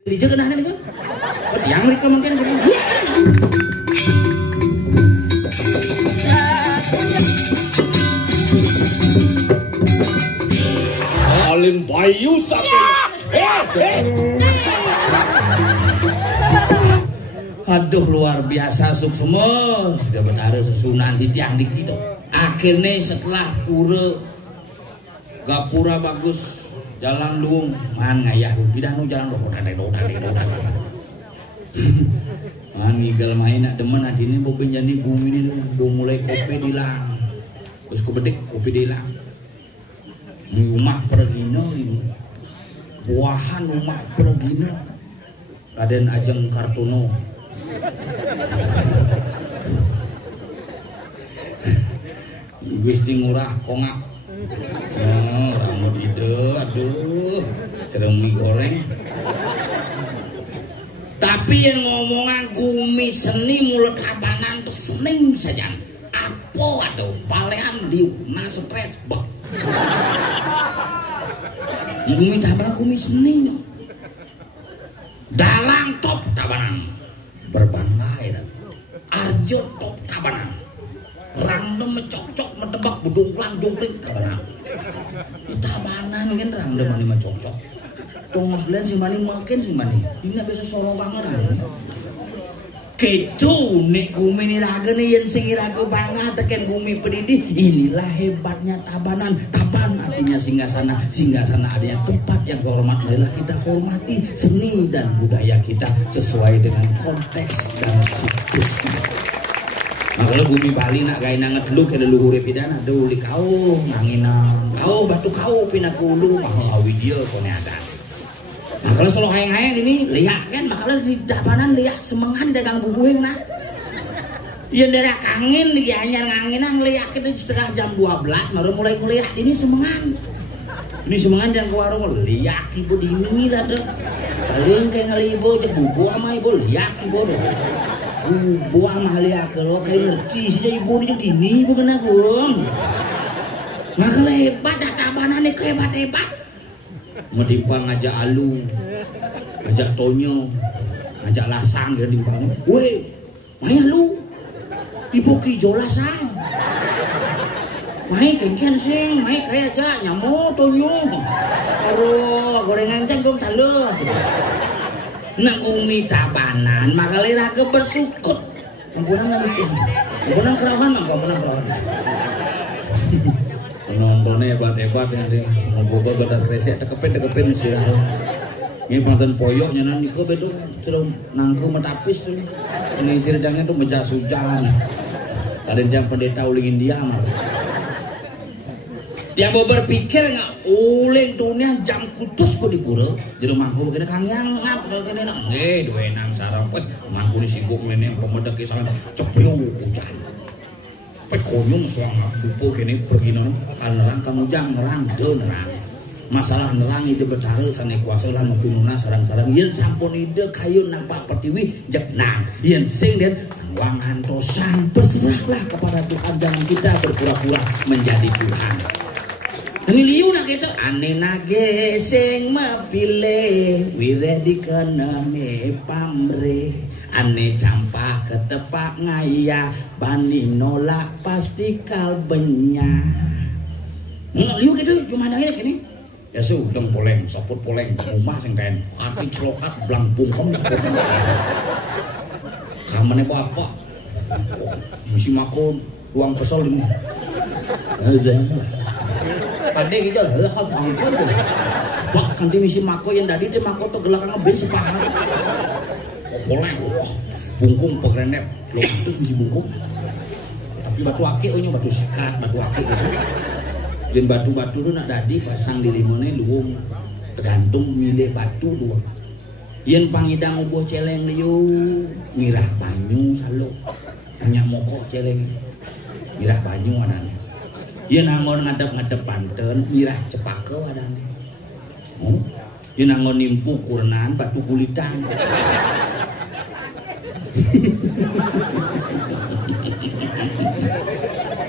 Di jaga nah ini yang mereka mungkin Alin Bayu sampai aduh luar biasa sukses sudah benar sesunan di tiang di gitu akhirnya setelah gapura bagus jalan luung man ngayah bidah nu jalan rokok man ngigal main nak demen hati ini mau penjani bumi ini udah mulai kopi dilang terus kebedik kopi dilang ini rumah pergina ini buahan rumah pergina Raden Ajeng Kartono Gusti Ngurah Kongak rambut ide aduh cereng mie goreng tapi yang ngomongan kumi seni mulut kabanan tuh sening saja apa aduh palean diu na stres bak kumi tabanan kumi seni dalang top tabanan berbangga Arjo top tabanan rangdem mencocok medebak budungklang jungkling tabanan tabanan kan rangdem mani mencocok tongos len si mani makin si mani ini bisa solo banget gitu nek gumi ni raga nih yang sing raga banget teken gumi pedidih inilah hebatnya tabanan taban artinya singgasana adanya tempat yang kehormat adalah kita hormati seni dan budaya kita sesuai dengan konteks dan siklusnya. Nah kalau bumi Bali nak gaya nangat lu kena luhur pidana dulu kau nanginang kau batu kau pindah kulu mahal awidia kau ada. Nah kalau solo hayang-hayang ini lihat kan makalah di tabanan lihat semangan dagang bubuhin nah. Ya dari kangin ya hanya nganginang lihat kita setengah jam 12 baru mulai ngelihat ini semangan. Ini semangan jangan ke warung lihat ibu dini lah deh. Paling kayak ngelibo cek bubu sama ibu lihat ibu deh. Bubu sama lihat kalau kayak ngerti sih ibu ini dini bukan aku. Makalah hebat tabanan ini hebat. Ngetimpang ngajak Alu, ngajak Tonyo, ngajak Lasang dia timpang. Weh, maya lu, ibu kijo Lasang. Mai kengken sing, mai kayak aja nyamo Tonyo. Aduh, gorengan ceng dong talu. Nak umi tabanan, maka liraga bersukut. Ampunan nggak lucu, ampunan kerawan nggak ampunan kerawan. Nontonnya hebat-hebat yang dia ngobrol batas kresek dekepin sirah ini pantan poyoknya nanti kok bedo sudah nangku metapis tuh ini sirdangnya tuh menjas hujan ada yang pendeta ulingin dia mah dia mau berpikir nggak uling tuhnya jam kutus kok di pura jadi mangku begini kang yang ngap begini nak dua enam sarang mangku disibuk ini pemedek kisah cepiu hujan konyong soal buku kini pergi nong nerang kamu jang nerang masalah nerang itu betara sana kuasa lah mempinuna sarang-sarang yen sampun ide kayu nampak pertiwi jek nang yen sing den wangan tosan berserahlah kepada Tuhan jangan kita berpura-pura menjadi Tuhan ini liu nak itu ane nage sing mapile wire dikena me pamre ane campah ketepak ngaya bani nolak pasti kalbenya liu gitu cuma ada ini ya udang poleng saput poleng rumah sing kain hati celokat belang bungkom kamane bapak mesti makon ruang pesol ini pandai gitu lah kau tahu bak kanti misi mako yang tadi dia mako tuh gelakang ngebin sepahan poleng bungkung pegrenet lo terus misi bungkung tapi batu akik nya batu sikat batu akik gitu dan batu-batu tuh nak dadi pasang di limone luung tergantung milih batu dua yen pangidang ubuh celeng liu mirah banyu salo banyak mokok celeng mirah banyu anane yen angon ngadep-ngadep panten mirah cepake anane yen angon nimpu kurnan batu kulitan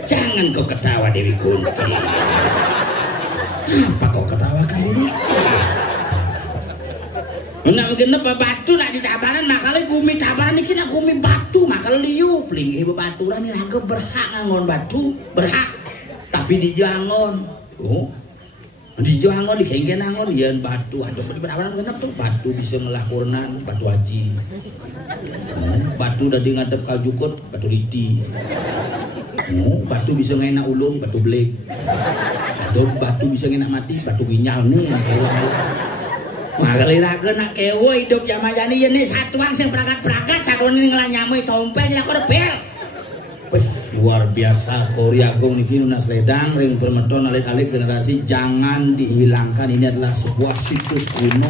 jangan kau ketawa Dewi Kunti apa kau ketawa kali ini Enggak mungkin apa batu nak ditabaran makale kumi tabaran iki nak kumi batu makale liup linggih bebaturan raga berhak ngangon batu berhak tapi dijangon oh dijangon dikengken nangon yen batu aduh ditabaran kenapa tuh batu bisa ngelahurnan batu haji batu udah di ngadep kaljukut batu liti batu bisa ngenak ulung batu blek batu bisa ngenak mati batu ginyal nih makali raga nak kewo hidup zaman jani ini satuan yang perangkat-perangkat sakun ini ngelanyamui tompel ini aku rebel luar biasa Korea Agung niki Nunas Ledang ring bermeton alit-alit generasi jangan dihilangkan ini adalah sebuah situs kuno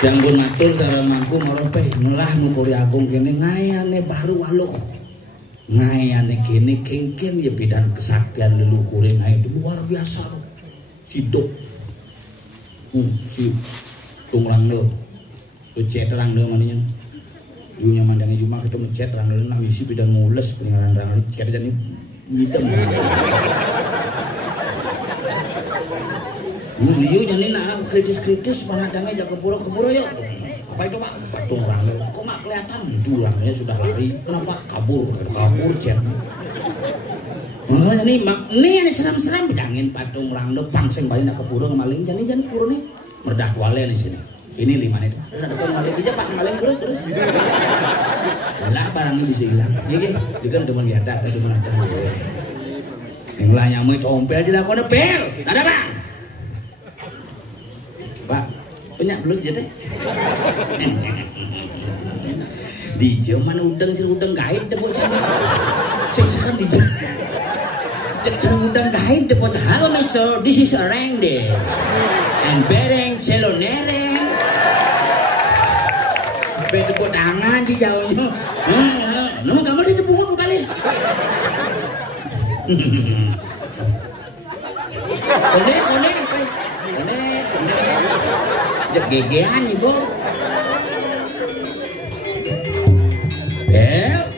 yang pun matur cara mangku morope ngelah nu Korea Agung kene ngayane baru waluh ngayane kene kengken ya bidan kesaktian leluhur ngae itu luar biasa sidup si tunglang lo cet rang lo maninya dunia mandangnya cuma kita mencet rang lo nah misi bidan mules peninggalan rang lo cet jadi midem liu jadi nak kritis mandangnya jaga keburu yuk apa itu pak patung rang lo kok nggak kelihatan tulangnya sudah lari kenapa kabur cet makanya ini seram-seram bidangin patung rang lo pangseng balik nak keburu maling jadi keburu nih merdak wale di sini ini 5 menit ada maling aja pak maling terus lah barangnya bisa hilang gini dia kan demen biasa ada demen aja yang lah nyamuk tompel aja aku nebel ada pak banyak belus jadi di zaman udang gaib deh bocah sekarang di udang gaib deh bocah halo mister this is a reindeer and bereng celonereng tepuk tangan di jauhnya namun kamu di tepuk kali konek jek gegean ibu bel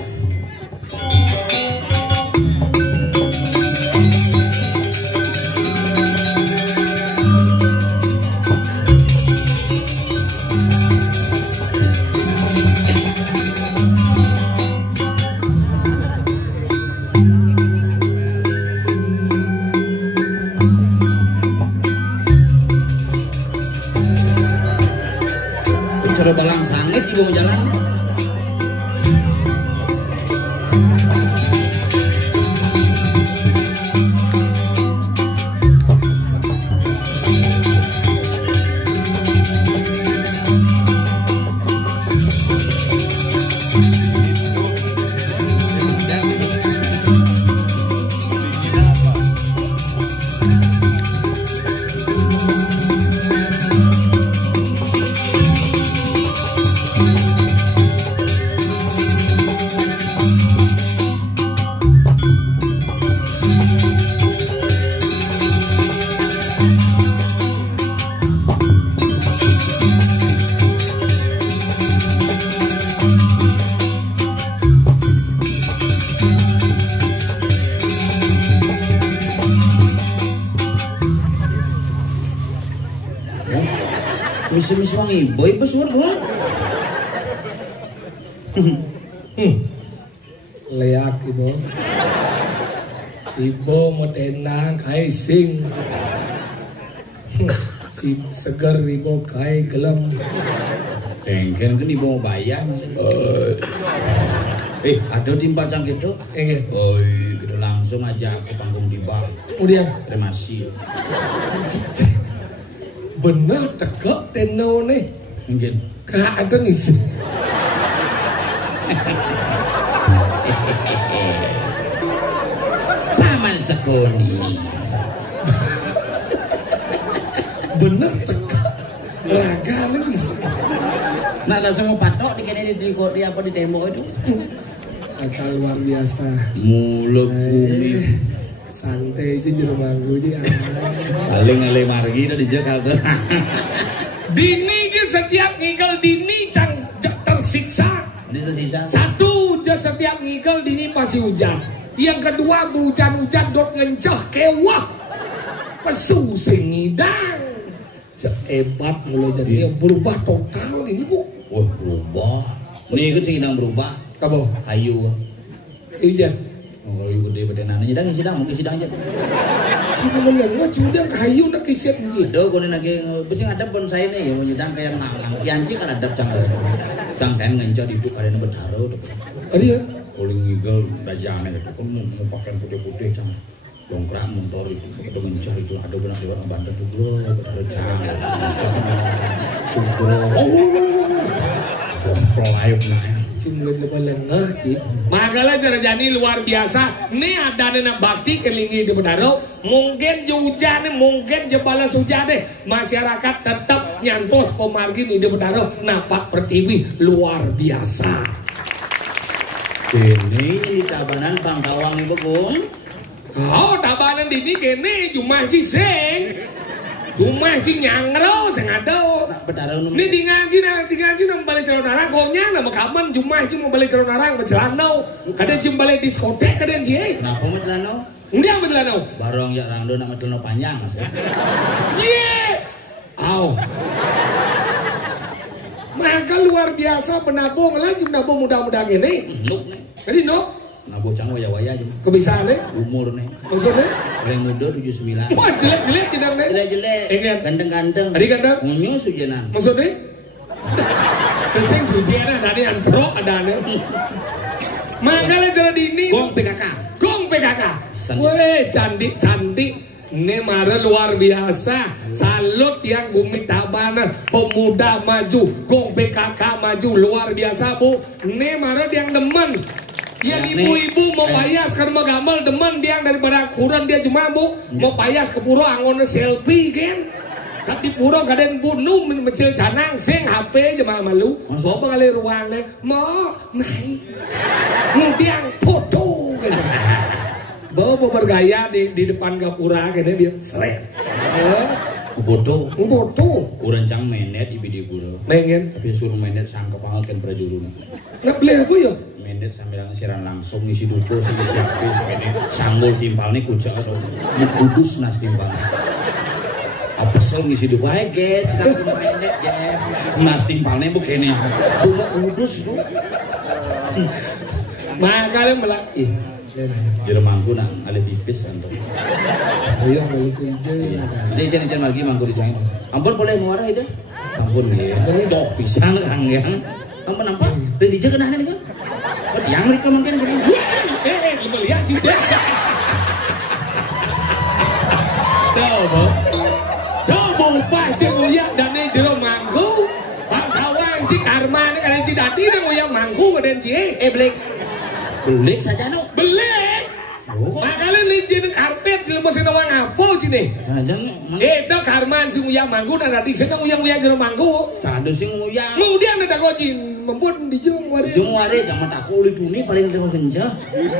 balang sangit ibu jalan mis wangi boy besur gua leak ibu medenang kai sing si seger ibu kai gelem kengken kan ibu mau bayar ada timpa cang gitu gitu langsung aja ke panggung di bar kemudian kremasi bener tegak teno nih mungkin kak ada ngisi paman sekoni bener tegak raga ngisi nah langsung mau patok di apa di tembok itu kata luar biasa mulut bumi santai aja jero manggu aja paling ngale margi dah dijekal tuh dini ke setiap ngigel dini cang tersiksa satu setiap ngigel dini pasti hujan yang kedua hujan dot ngenceh kewah pesu sing ngidang Hebat mulai jadi berubah total ini Bu. Wah berubah. Nih kan sih berubah. Kamu? Kayu. Iya. Oh kayu gede pada nana sidang mungkin sidang aja. Sih kamu lewat sudah kayu nak kisah gitu. Aduh kau lagi pasti ngadap kon saya nih mau nyedang kayak mang. Kianci kan ada cang dan ngencok di buk kalian bertaruh. Ada ya? Calling eagle rajanya gitu. Kan mau pakai putih-putih cang. Dongkrak motor itu ada mencari itu ada benar di orang Banten tuh bro ada cara pelayuk nanya simulin lepas lengah makalah terjadi luar biasa nih ada nenek bakti kelingi di Bedaro mungkin hujan mungkin jebala hujan deh masyarakat tetap nyantos pemargi di Bedaro napak pertiwi luar biasa ini tabanan Pangkawang nih Begung. Oh, tabanan dini kene cuma si sing. Cuma si nyangro sing ada. Ini di ngaji nang balik calon narang konya nama kaman cuma si mau balik calon narang bercelano. Kadang cuma balik diskotek kadang si. Kenapa mau celano? Enggak mau celano. Barong ya rando nak celano panjang mas. Ye. Au. Maka luar biasa penabung lah cuma nabung muda-muda gini. Jadi no. Nah bocang waya-waya aja. Kebiasaan umur nih. Maksudnya? Paling muda 79. Wah jelek-jelek tidak nih. Jelek-jelek. Ganteng-ganteng. Tadi ganteng? Munyo sujenan. Maksudnya? Pesing sujenan ada yang pro ada nih. Makanya cara dini. Gong PKK. Gong PKK. Weh cantik. Ini marah luar biasa. Salut yang Bumi Tabanan. Pemuda maju. Gong PKK maju luar biasa Bu. Ini marah yang demen. Yang ibu-ibu mau payas ke rumah gambar demen dia daripada kurang dia cuma Bu mau payas ke pura angon selfie kan kat di pura kadang bunuh mencil canang sing HP cuma malu bawa kali ruangnya mau naik dia foto gitu bawa bergaya di depan gapura kayaknya dia seret foto kurang cang menet ibu di pura pengen tapi suruh menet sangka pangalkan prajurun nggak beli aku ya menet sambil siaran langsung ngisi dupo siapa ini sanggul timpal nih kucak atau kudus nas timpal apa sel ngisi dupo aja guys kita menet guys nas timpalnya bukannya bunga kudus itu makanya malah jadi mangku nak ada tipis kan iya kalau ke hijau ijan lagi mangku di jangan ampun boleh muara itu ampun ya toh pisang kang ya ampun nampak dan dijaga nah ini kan yang mereka mungkin gini melihat juga coba upah cik uyak dan ini jeruk mangku bangkawan cik karma ini kalian cik dati dan uyak mangku dan cik belik saja no belik makanya ini cik karpet di lepas ini orang apa cik nih itu karman cik uyak mangku dan dati saya uyak jeruk mangku ada sing uyak kemudian ada kau cik membun di jung wari jangan takut oleh dunia paling ada genja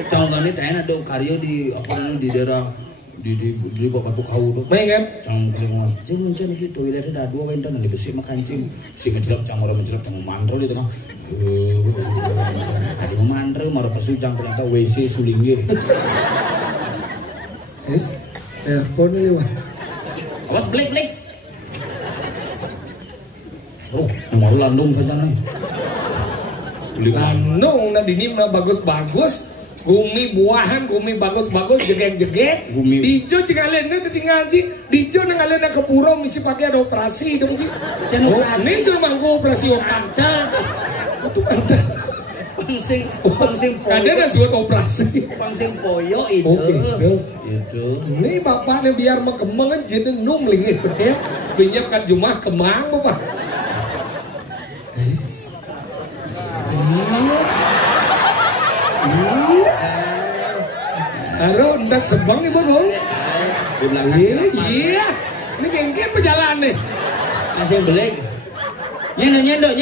jangan ini daerah ada karyo di apa namanya di daerah di bapak kau tuh mengen jangan paling jangan nih toiletnya ada dua wendan nanti bersih makan cing si menjelap jangan orang menjelap jangan mantrol di tengah ada mantrol marah pesu jangan ternyata WC sulingir telepon ini wah awas blik oh nomor landung saja nih Landung nah dini mah bagus-bagus gumi buahan gumi bagus-bagus jegek-jegek dijo cik alena tadi ngaji dijo nang alena ke puro misi pakai ada operasi itu mungkin ini juga mangko operasi pantal pangsing kadang ada suat operasi pangsing poyo itu ini bapaknya biar mau kemang aja nung lingit ya pinjamkan jumlah kemang bapak Aduh, ndak sebang ibu gong. Iya, ini kengken berjalan nih. Masih belik. Nyendo.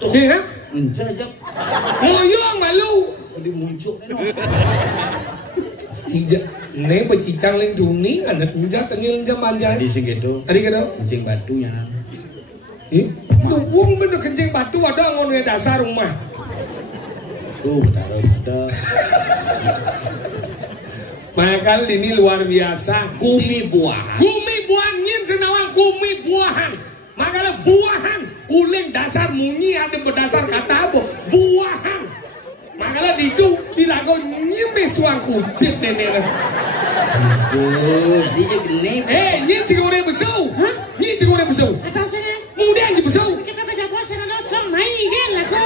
Tuh, iya. Menjajak. Ngoyong malu. Di muncul. Cijak, nih pecicang ling tuning, anak menjat tengil jam panjang. Di sini gitu. Tadi gitu. Kencing batunya. Tubuh bener kencing batu ada ngonnya dasar rumah. Tuh, taruh. Makanya ini luar biasa. Gumi buah. Gumi buah nyin sena gumi buahan. Makanya buahan. Uling dasar munyi ada berdasar kata apa? Buahan. Makanya itu dilaku nyimpi suang kucit nenek. Aduh, dia gini. Nyi cikgu udah besau. Hah? Nyi cikgu udah besau. Atau saya Muda aja besau. kita kerja bos yang ada som main kan aku.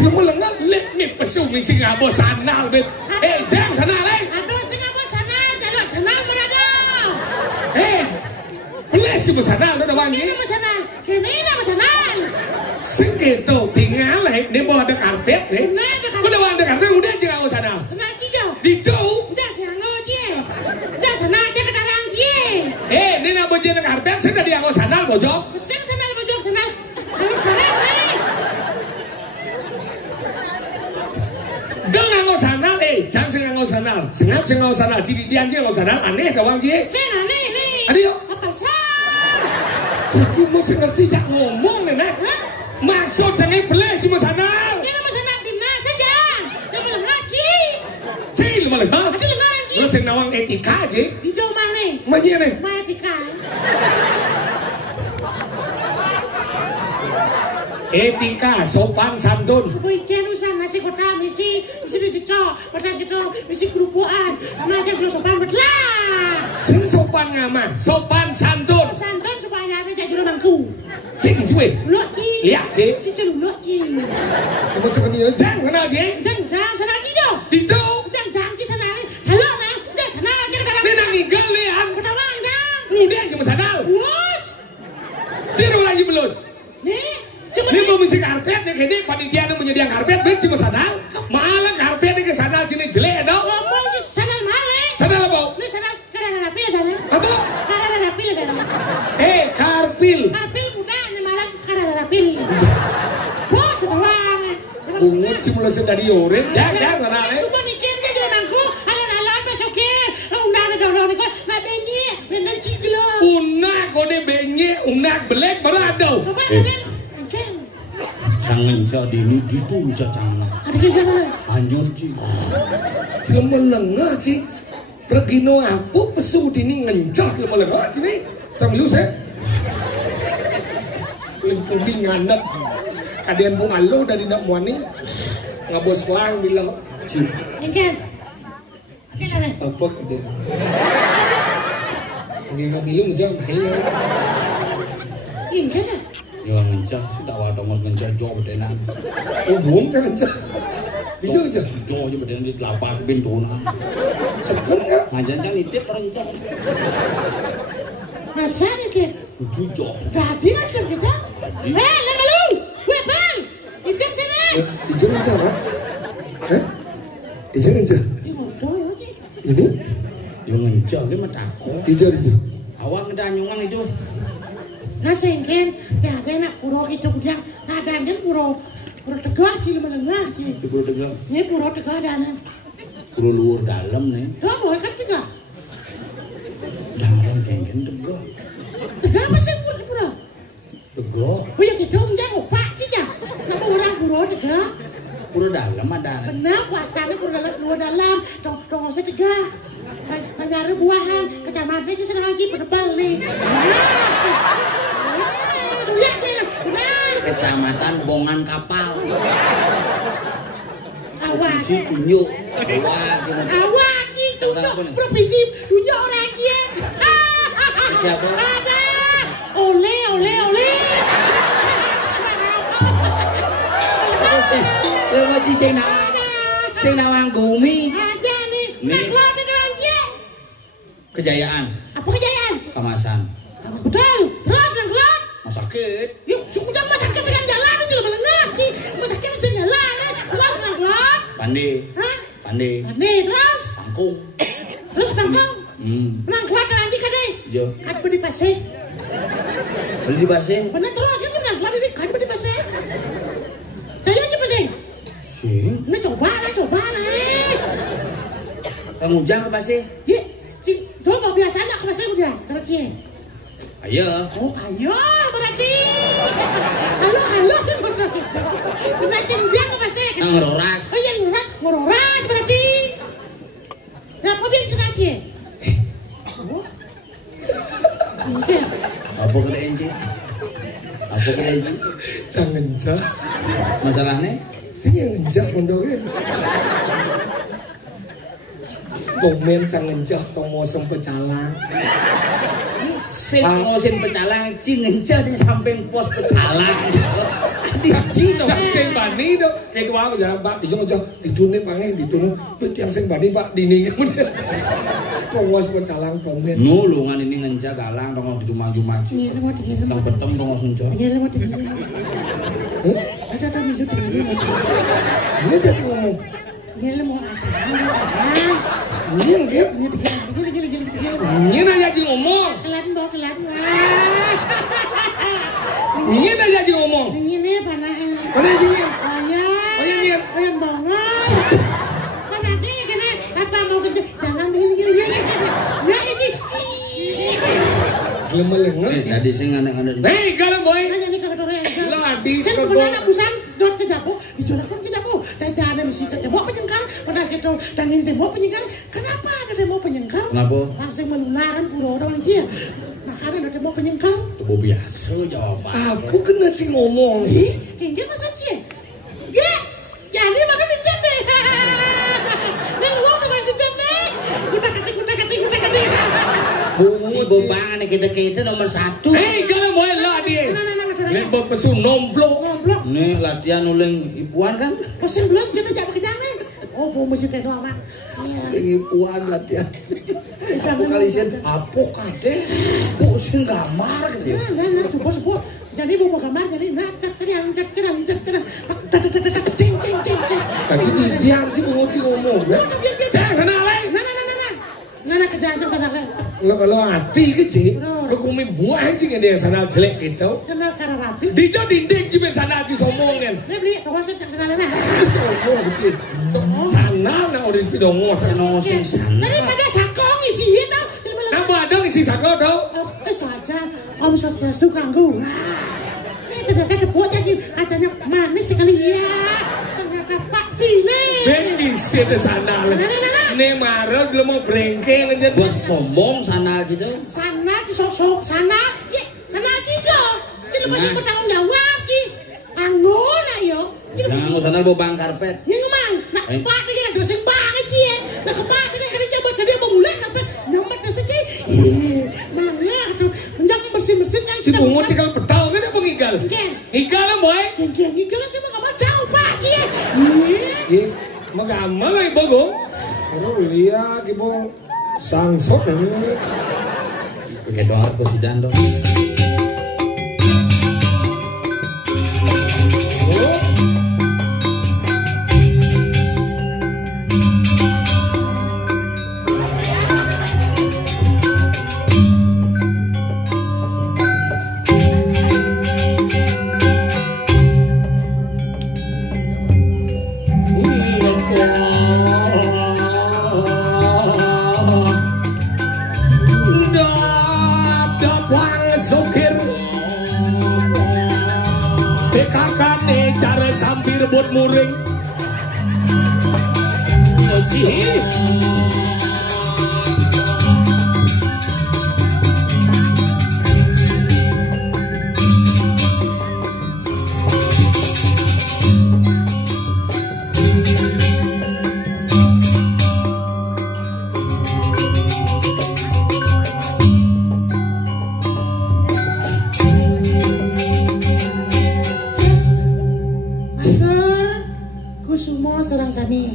Kamu lengan lek nih besau misi ngabo sanal bet. Jangan sanal Aduh saya nggak bos sana, kalau sana berada. Boleh cuma sanal udah wangi. Ini sana, kini nama sana. Segitu tinggal dia bawa ada karpet nih. Udah bawa ada karpet udah aja ngabo sanal. Sana cijo. Di tu. Udah saya nggak cie. Udah sana aja ke dalam cie. Ini nak bawa ada karpet sudah dia ngabo sanal bojok. Mesin sana bojok sana. Lalu sana nih. Dengan ngabo sanal jangan senang ngabo sanal. Senang ngabo sanal. Jadi dia aja ngabo sanal aneh kawan cie. Sana nih. Adio. Apa sah? Aku masih ngerti jak ngomong nenek. Maksud jangan boleh cuma sanal. Kita mau sana timnas saja. Yang melengah cie. Cil malah ha. Ada lengaran cie. Lu sing nawang etika aja. Di jauh mah nih. Mana nih? Maya tika. Etika sopan santun. Boy cenusan nasi kota misi dicok, pedas gitu, misi kerupuan. Macam belum sopan betlah. Sing sopan ngama, sopan santun. Santun supaya apa jadi bangku. Cing cuy. Lok ci. Lihat ci. Cici lok ci. Kamu sekarang jang kenal ci? Jang sana ci jo. Itu. Jang ci sana ni. Salok na. Jang sana aja ke dalam. Ini nangi galian. Ketawang jang. Kemudian cuma sadal. Lus. Ciro lagi belus. Nih. Cuma Ini mau misi karpet nih kayaknya panitia ada menyediakan karpet bet cuma sadal. Malah karpet nih ke sadal sini jelek dong. ngomong ci sana male. Sadal apa? Nih sana kada rapi lah dalam. Apa? Kada rapi lah dalam. Karpil. Karpil muda nih malah kada rapi. Bos ketawang. Ungu cuma dari oren. Jangan kenal Suka mikir aja jangan aku. Ada nalan masukin. Undang ada dorong ni kau. Nak benyi, benda ciglo. Unak kode benye, unak belek berado. Apa ada? Angkel. Jangan jadi ini ditunjuk jangan. Ada kerja mana? Hanyur sih. Cuma melengah sih. Regino aku pesu dini ngencah cuma melengah sih nih. Sama lu saya. Lebih nganak. Kadian bung alo dari nak muani. Ngabos lang bilang. Angkel. Angkel ada. Apa kadian? Lagi ngabiling jam. Angkel ada. Yang ngencah sih tak wadah mas ngencah jauh bedenan. Oh belum kan ngencah. Bisa aja. Jauh aja bedenan di lapak bintuna. Sekan nggak? Ngajan-ngajan nitip rencah. Masa ni ke? Jujur. Gadi nak kita? Lama lu. Weh bang. Itip sini. Dijauh ngencah apa? Hah? Dijauh ngencah? Ini? Yang ngencah dia mah takut. Dijauh. Awak ngedanyungan itu. Nasengken, ya ada nak puro itu kujang, ada kan puro tegah sih melengah sih. Puro tegak. Ini puro tegah ada nan. Puro luar dalam nih. Dah boleh kan tegah? Dalam kengken tegak. Tegah apa sih puro? Tegak. Oh ya kita kujang opak sih ya. Nama orang puro tegah. Puro dalam ada. Benar puasanya puro dalam, luar dalam. Dong saya tegah. Banyak buahan, kecamatannya sih senang lagi pedebal nih. Lihat nih, benar. Kecamatan Bongan Kapal. Awak. Si tunjuk. Awak itu provinsi tunjuk orang dia. Siapa? Ada. Oleh. Lewat si Senawang Gumi. Ada nih. Naklot di dalam dia. Kejayaan. Apa kejayaan? Kemasan. Betul. Terus naklot. Sakit. Yuk, suku jangan masakin dengan jalan aja lo melengah sih. Masakin sejalan. Terus naklot. Pandi. Hah? Pandi. Nih, terus. Pangkung. Terus pangkong. Naklot nanti kan deh. Iya. Kan beli pasir. Beli di baseng. Benar terus itu naklot ini kan beli pasir. Saya aja pasir. Sing. Nah coba lah. Kamu ujang ke baseng? Ya, si coba biasa nak ke pasir udah. Terus ya. Ayo. Oh kayo berarti. Halo. Macam dia ke pasir. Ngeroras. Oh iya ngoras berarti. Nah, apa biar kena cie? Oh. iki? Jangan jak. Masalahnya Sing ngenjak pondoke. Komen jangan jak tomo sempecalang. sing ngosin pecalang cing ngenjak di samping pos pecalang. Diji to. Sing bani to, kek wae ya Pak dijo didune pange didune pit yang sing bani Pak dini. Pos pecalang komen. Nulungan ini ngenjak galang tong ditumang-tumang. Nang betem tong senjor. Ada milu dengan Ini jadi ngomong. Ini mau Ini dia. gini. Ini aja jadi ngomong. Kelan. Ini aja jadi ngomong. Ini panah. Mana ini? Ayam banget. Panahnya kena apa mau kerja? Jangan gini. Nah ini. Lemah-lemah. Tadi sing anak-anak. Hei, kalau boy. Nanya nih ke dore. Ladi Sen sebenarnya busan dot kejapu, dicolakkan kejapu. Dan ada misi demo penyengkar, pada sekitar dangin demo penyengkar. Kenapa ada demo penyengkar? Kenapa? Langsung menularan puro orang kia. Makanya ada demo penyengkar. Tuh biasa jawaban. Aku kena sih ngomong. Ih, kengkir masa cie? Ya, jadi makan dendam deh. Meluang dengan dendam deh. Kuda kati. Si bobangan kita nomor 1. Hei, kalau boy lah dia. Lembab pesu nomblok. Nih latihan uling ibuan kan? Pesen belas kita jangan kejangan. Oh, mau mesti teh doang mak. Iya. Ibuan latihan. Aku kali sih apa kade? Kok sing gambar gitu. Nah, subuh. Jadi mau gambar jadi cerang. Cing. Tapi dia sih ngomong. Jangan kenal Nah, kejangan sana kan. Lo hati kecil. Lo kumi buah anjing dia sana jelek gitu. Kenal karena rapi. Dijo dinding juga sana aja somongin. Ini beli kawasan sana lena. Somong kecil. Sana lah orang itu dong ngosong sana. Daripada sakong isi tau. Apa dong isi sako tau? Saja Om Swastiastu kanggo. Ternyata debut jadi kacanya manis sekali ya. Ternyata Pak Dile. Isi di sana lah. Nih marah lo mau brengke aja. Buat sombong sana gitu. Sana sosok sana. Ya, sana juga. Jadi masih bertanggung jawab sih. Anggun ayo. Jangan sana bobang karpet. Yang emang. Nah, Pak ini ada dosen banget sih ya. Nah, Pak ini kan coba dia mau mulai karpet. Nyambat dosen sih. Mana tuh. Menjangan bersih-bersih yang Si bungut tinggal pedal kan apa ngigal? Ngigal lah boy. Ngigal sih mah gak jauh Pak sih ya. Iya. Magamal lah ibu gong. Pero lihat ibu sangsot ini. Pakai doa presiden dong. Kakaknya cara sambil buat muring.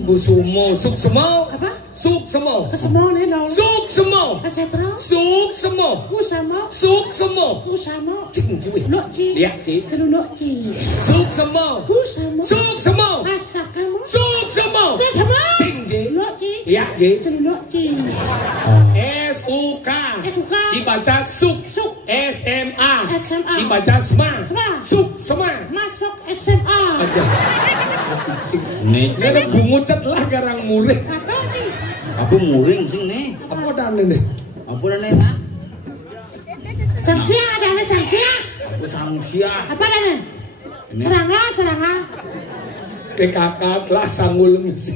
Kusumo, suk semau. Apa? Suk semau. Kesemau nih dong. Suk semau. Kesetro. Suk semau. Kusamo. Suk semau. Kusamo. Cing ciwi. Lok ci. Lihat ci. Celulok ci. Suk semau. Kusamo. Suk semau. Masakanmu. Suk semau. Semau. Cing ci. Lok ci. Lihat ci. Celulok ci. S-U-K. S-U-K. Dibaca suk. Suk. S-M-A. S-M-A. Dibaca sma. Sma. Suk sma. Masuk SMA. Nih, ada bungut lah garang muring. Apa sih? aku muring sih nih. Apa dan ini? Apa dan ini? Sangsia ada nih sangsia. Aku sangsia. Apa nih? Serangga. Ke kakak lah sanggul misi.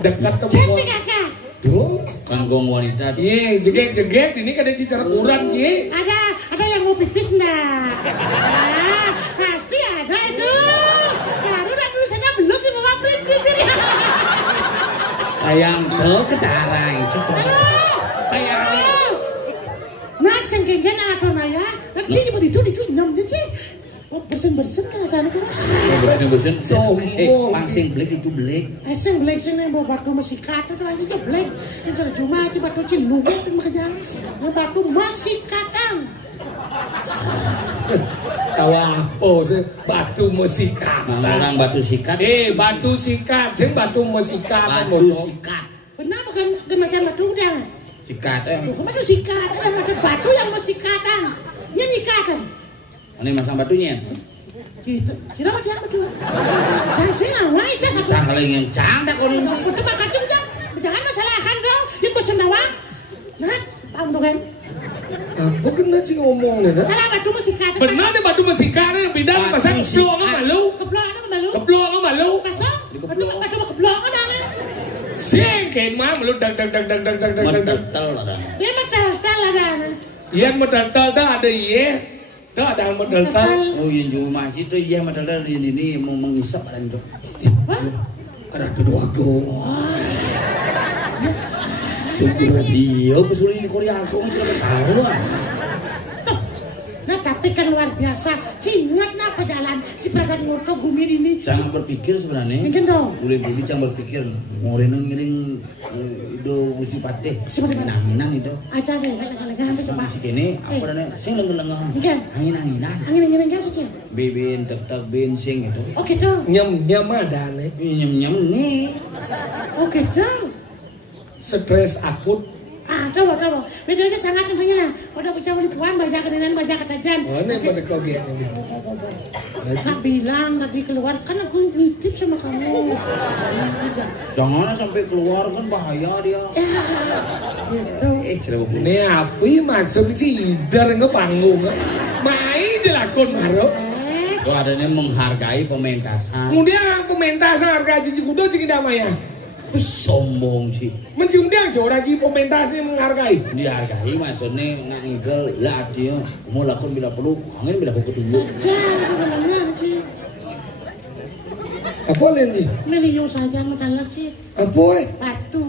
Dekat Ganti temuan. kakak. Tuh. Kan gong wanita. Iya, jeget ini kan ada cicara kurang sih. Ada yang mau pipis enggak? Pasti ada itu. Baru udah tulisannya belum sih Bapak print. Ayang tuh ketara itu. Kayak Mas yang kengken apa Naya? Nanti di itu nyam sih. Oh bersen kan sana kan? Bersen. Pangsing blek itu blek. Sing blek sing nih batu masih kata tuh aja blek. Yang cuma aja batu cilung kan makanya. Batu masih katan. Tahu apa sih batu musikat? Orang batu sikat. Batu sikat, sing batu musikat. Batu sikat. Benar bukan macam batu udah. Sikat. Bukan batu sikat, ada batu yang musikatan. Nyikatan. Ini masang batunya. Gitu. Kira dia berdua. Jangan sih nawai jangan. Cang yang cang tak orang. Udah makan juga. Jangan masalahkan dong. Yang bersendawan. Nah, paham dong kan? Apa kena sih ngomong nih? Salah batu musikat. Benar ada batu musikat yang beda pasang keblong malu. Keblong malu. Pasang. Batu keblong ada. Sing kain mah malu dag. Metal ada. Ya metal ada. Yang metal ada iya. Tuh ada modal tal. Oh yang jauh masih itu iya modal tal ini mau mengisap ada itu. Ada kedua aku. Syukur dia pesulin di Korea aku sudah tahu. Nah tapi kan luar biasa. Cingat apa jalan si Pragan Ngurto Gumir ini. Jangan berpikir sebenarnya. Mungkin dong. Boleh jangan berpikir. Ngorin ngiring itu Gusti Patih. Seperti mana? Anginan itu. Aja deh, lengah-lengah sampai coba. Si kene apa namanya? Sing lengah-lengah. Mungkin. Angin-anginan. Angin-anginan kan sih. Bebin tek bensin itu. Oke dong. Nyem ada nih. Nyem nih. Oke dong. Stres akut. Ada. Bedanya sangat tentunya lah. Udah bicara lipuan baca kenenan baca ketajan. Oh ini pada kau gini. Kak bilang tadi keluar kan aku ngintip sama kamu. Jangan sampai keluar kan bahaya dia. Cerewet. Ini apa maksud sih? Idar nggak panggung. Main dilakon maro. Itu adanya menghargai pementasan. Kemudian pementasan harga cici kudo cici damai. Sombong sih. Mencium dia aja orang cici pementasannya menghargai. Dihargai maksudnya nggak ngigel lah dia mau lakukan bila perlu angin bila aku ketemu. Jangan sih. Apa lagi? Meliu saja modalnya sih. Apa? Batu.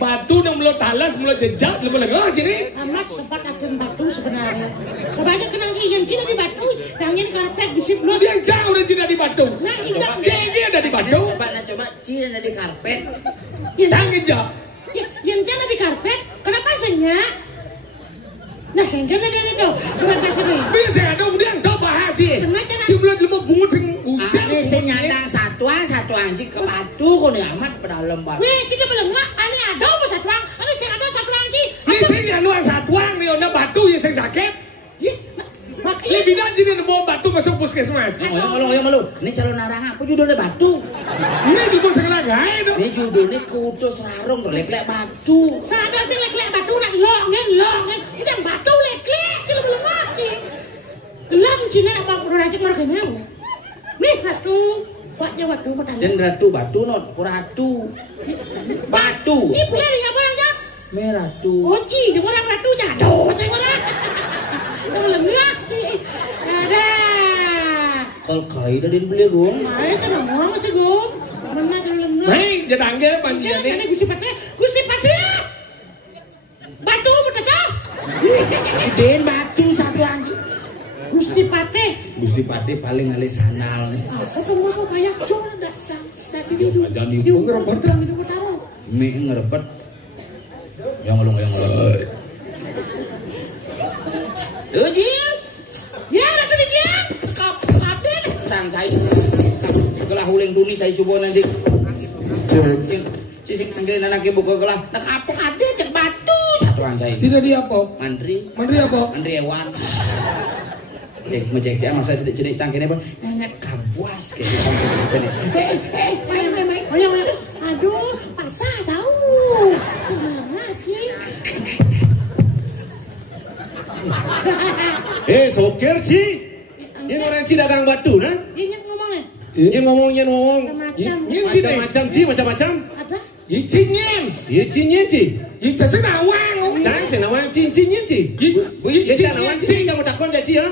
Batu yang mulut talas, mulut jejak, lebih lagi sini. Amat sempat akan batu sebenarnya. Kebanyakan kenang yang Cina di batu, tangan karpet di siplos. Yang jauh udah Cina di batu. Nah, ingat dia ada di batu. Coba Cina ada di karpet. Tangan jauh. Yang Cina di karpet, kenapa senya? Nah, yang Cina dia itu, berapa sini? Bisa ada kemudian kau bahas sih. Jumlah lima bungut sing usah. Ini senyata satu anjing ke batu kau nih amat pedalam batu. Wih, Cina melengak, ini ada apa satu ang? Ini sing ada satu anjing. Ini sing nyanuang satuang nih, ona batu yang sing sakit. Lebih lanjut dia bawa batu masuk puskesmas. Yang malu. Ini calon narang apa judulnya batu? Ini judul sekolah gaya dong. Ini judulnya kutus sarung lek-lek batu. Sadar sing lek-lek batu nak longen. Jangan batu lek-lek sih belum mati. Lam Cina apa produk marganya? Nih ratu, waknya batu bertanya. Dan ratu batu not, ratu. Batu. Ciplah dia apa aja? Meratu. Oh ci, dia orang ratu jatuh, saya orang. Yang lengah ci. Ada. Kalau kaya dah dia beli gong. Ayo saya ngomong masih gong. Mana terlalu lengah? Hei, jangan anggap panjian Ini Gusti Patih. Batu bertedah. Gedein batu satu anjing. Gusti Patih. Gusti Patih paling alis sanal. Apa mau payah cor dah sini Jangan ngerebet itu taruh. Mie ngerebet. Yang ngelung. Ujil. Ya, apa dia? Kap Patih. Santai. Kelah huling duni cai coba nanti. Sisik manggil anak ibu kelah. Nak apa kade cek batu satu anjay. Tidak dia apa? Mandri apa? Mandri Ewan. Ngecek dia masa cedik cangkene apa? Nengak kabuas kayak gitu. Aduh, pasah tahu. Ngaji. Sokir Ci. Ini orang Ci dagang batu nah? Ini ngomongnya. Ini ngomong. Macam-macam. Macam-macam Ci, macam-macam. Ada? chi nhiên. Chi nhiên chi. Chả sẽ nào quang. Chả sẽ nào quang chi nhiên chi. Chả nào quang chi yang mau takon ja chi ha.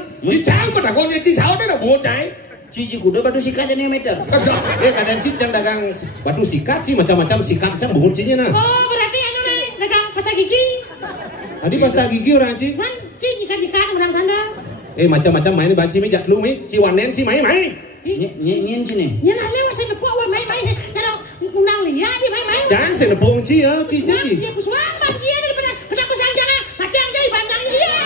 Chả mau takon ja chi sao đấy là buat cai. Cici kuda batu sikat ini meter. Kadang cicang dagang batu sikat sih macam-macam sikat cang bungut cinya nah. Oh berarti anu nih dagang pasta gigi. Tadi pasta gigi orang ci. Man cici kan orang sandal. Macam-macam main banci mi jak lu mi ci wanen ci mai. Nyen sini. Nyen lewat sini puak wah mai. Cara undang lihat di mai. Jangan sini pong ci ya ci. Iya kusuang bang dia daripada kenapa sanjang mati yang jadi bandang dia.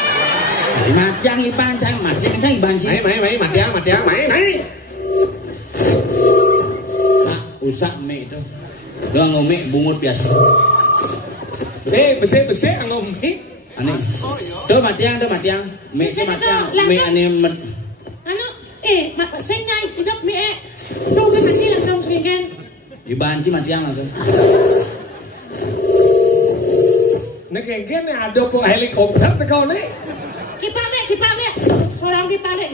Matiang ipancang, matiang cang ibanci. Mai, matiang, mai. Nah, usah mie itu. Gak ngomik bungut biasa. Besek ngomik. Aneh. Tuh matiang. Mie itu matiang. Mie aneh met. Anu, saya nyai hidup mie. Tuh kan mati langsung segini. Ibanci matiang langsung. Nó keng ada kok helikopter tuh kau nih. Kipale. Orang kipale.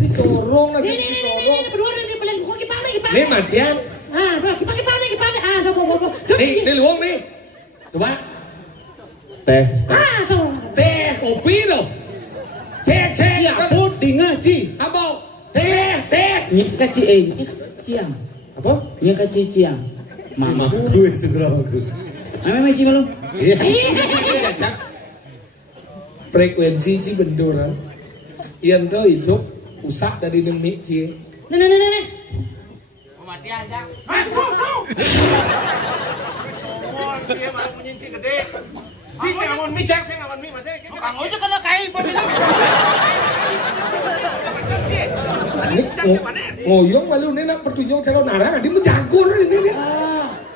Dicorong lah sih. Ini berdua di pelan gua kipale. Ini matian. Bro, kipale. Ada bobo. Ini luang nih. Coba. Teh. Tuh. Teh kopi dong. Cek. Ya puding ci. Apa? Teh. Nyika ciang. Apa? Nyika ciang. Mama. Gue segera aku. Mama ci belum? Iya. Frekuensi ci benduran. Iyan tuh hidup usah dari demi ci. Nih. Mati aja. Dia malah menyinci gede. Si ngamun mi cak, si ngamun mi masih. Kang Ojo kena kai begitu. Ngoyong malu nih nak pertunjuk calon arah, dia menjagur ini nih.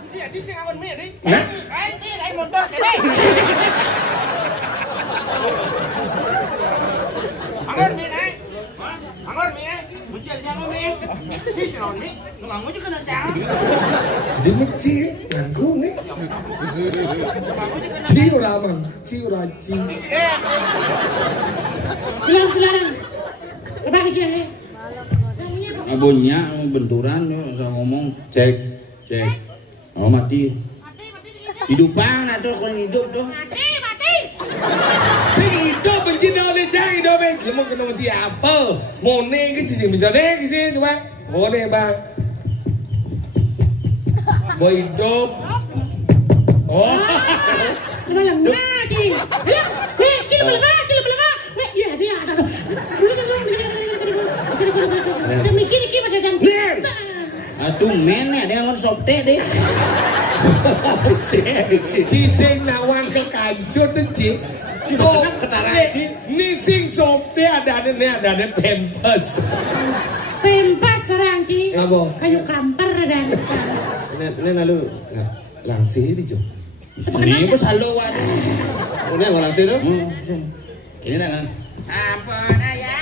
Dia di si ngamun mi nih. Nah, Ai motor gede. Angor mi nih. Angor mi. Bucian si ngamun mi. Si ngamun mi. Kang Ojo kena cak. dia meci, nganggu nih. Ci orang. Silaran. Coba dikira. Abunnya benturan saya ngomong cek. Oh mati. Hidupan atau kalau hidup tuh. Mati. Si hidup benci oleh jang hidup mau kena siapa? Mau nih sih bisa deh sih coba. Boleh bang. Mau hidup. Oh. Malang ngaji. Cil belanga. Iya dia ada. Kita mikir pada jam. Atuh men ada yang sopte deh. Ci sing nawan ke kancut tuh ci. Sop ketara ci. Nih sing sopte ada pempes. Pempas orang ci. Apa? Kayu kamper dan. Ini lalu langsir itu. Ini bos halo wan. Ini yang langsir tuh. Ini dah kan. Sampun aya.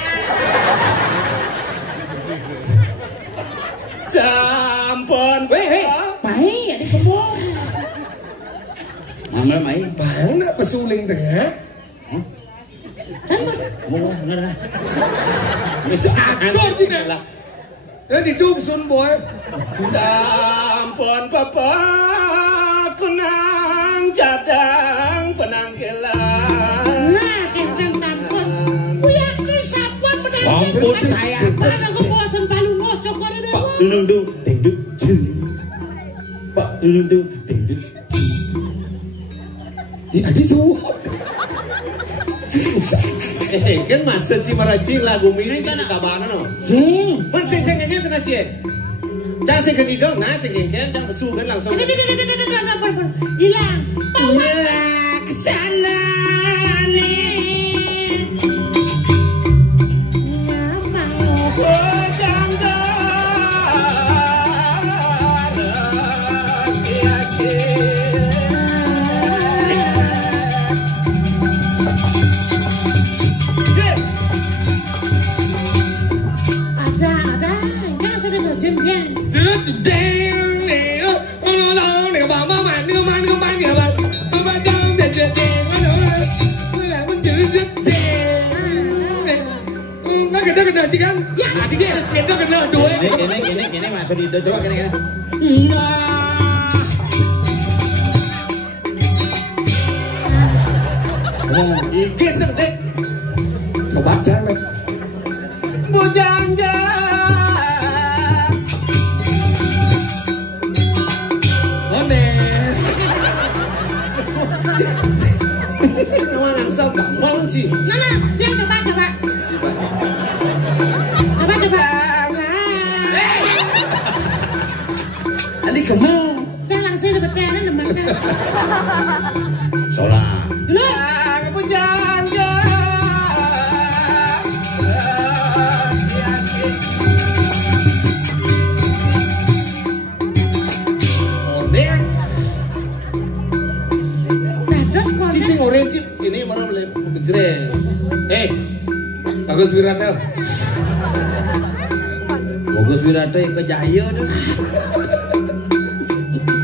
Sampun. Weh. Mai ada kebun. Mama mai. Bang nak pesuling tengah. Kan Mau nggak? Aduh cina lah. Di tuh sun boy. Sampun papa kunang jadang penangkilan. Nah, kentang sampun. Kuyak ni sampun Ampun saya. Ada aku bosan palu ngocok ada deh. Pak dudung dingdut. Pak dudung dingdut. Ini suhu. Kan masa si maraci lagu mirip kan kabana no. Sing. Man sing nyanyi kena cie. Jangan sing kegigong, nah sing kegigong jangan besu kan langsung. Hilang. Hilang kesana nih. Kena cikan? Ya, dia cendol kena dua. Ini masuk di coba kene. Nah. Iki sedek. Coba jangan. Bujangga. One. Nawanan sabang bangun sih. Nah, dia coba. Coba. Ani kamu. Jangan langsung dapat keren teman kan. Solah. Terus. Bujangga. Sing orange ini marah bejreng. Bagus Wirata. Bagus Wirata ke Jaya tuh.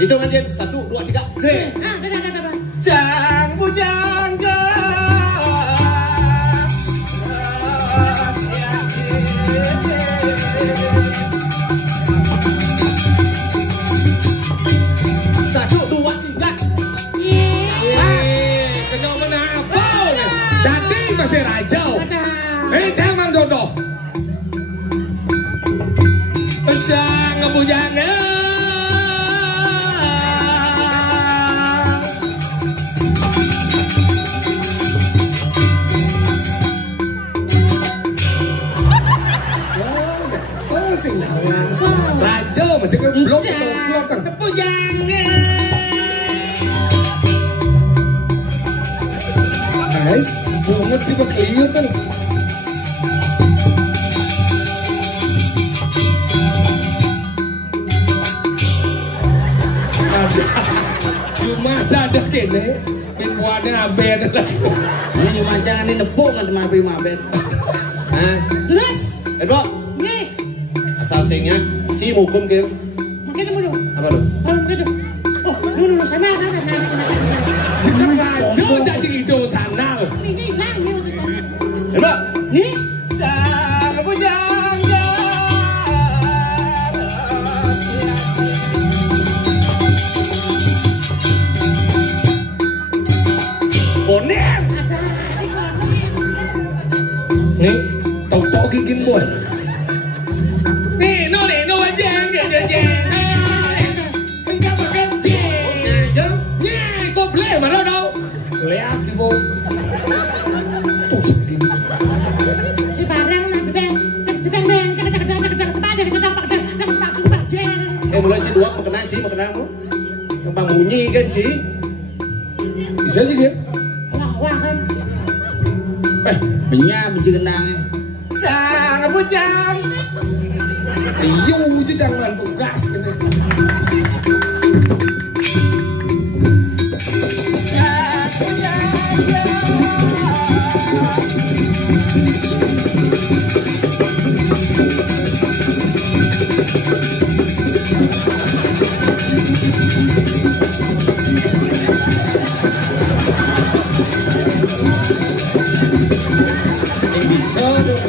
Itu aja 1, 2, 3. Dah. Jang bujangga. Satu, 2, 3. Kenyang mana apa nih? Tadi masih rajau. Jangan dodoh. Besar ngebujangnya. Raja masih kan belum keluar. Bujangga. Guys, banget sih berkeliru kan. Cuma ada kene, pinpuannya aben lah. Ini mancangan ini nepuk kan mabe. Terus. Bok. Nih. Asal singnya ci hukum ke. Mungkin dulu. Apa lu? Mungkin. Oh, dulu sana. Raja tak sih itu sanal. Ini hilang ya maksudnya. Bok. Nih. Jang bujangga. Bonen. Nih, tau gikin boy. Nih, no jeng. Enggak makan jeng. Nih, kau play mana đâu? Lihat di bawah. Tuh segini. Si barang nanti beng. Mulai ci 2 mau kenal mu. Gampang bunyi kan ci. Bisa aja dia. Wah kan. Benci kendangnya. Jang bujang. Iyo itu jangan tugas gitu. Bisa tuh.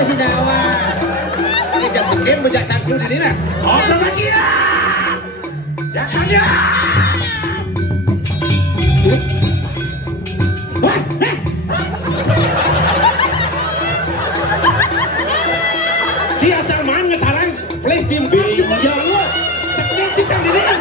Si Dawa. Ini jak sakit bujak satu di sini. Oh, lagi ya. Jangan. Si asal man ngetarang play tim pinjam lu. Tapi dicang di sini.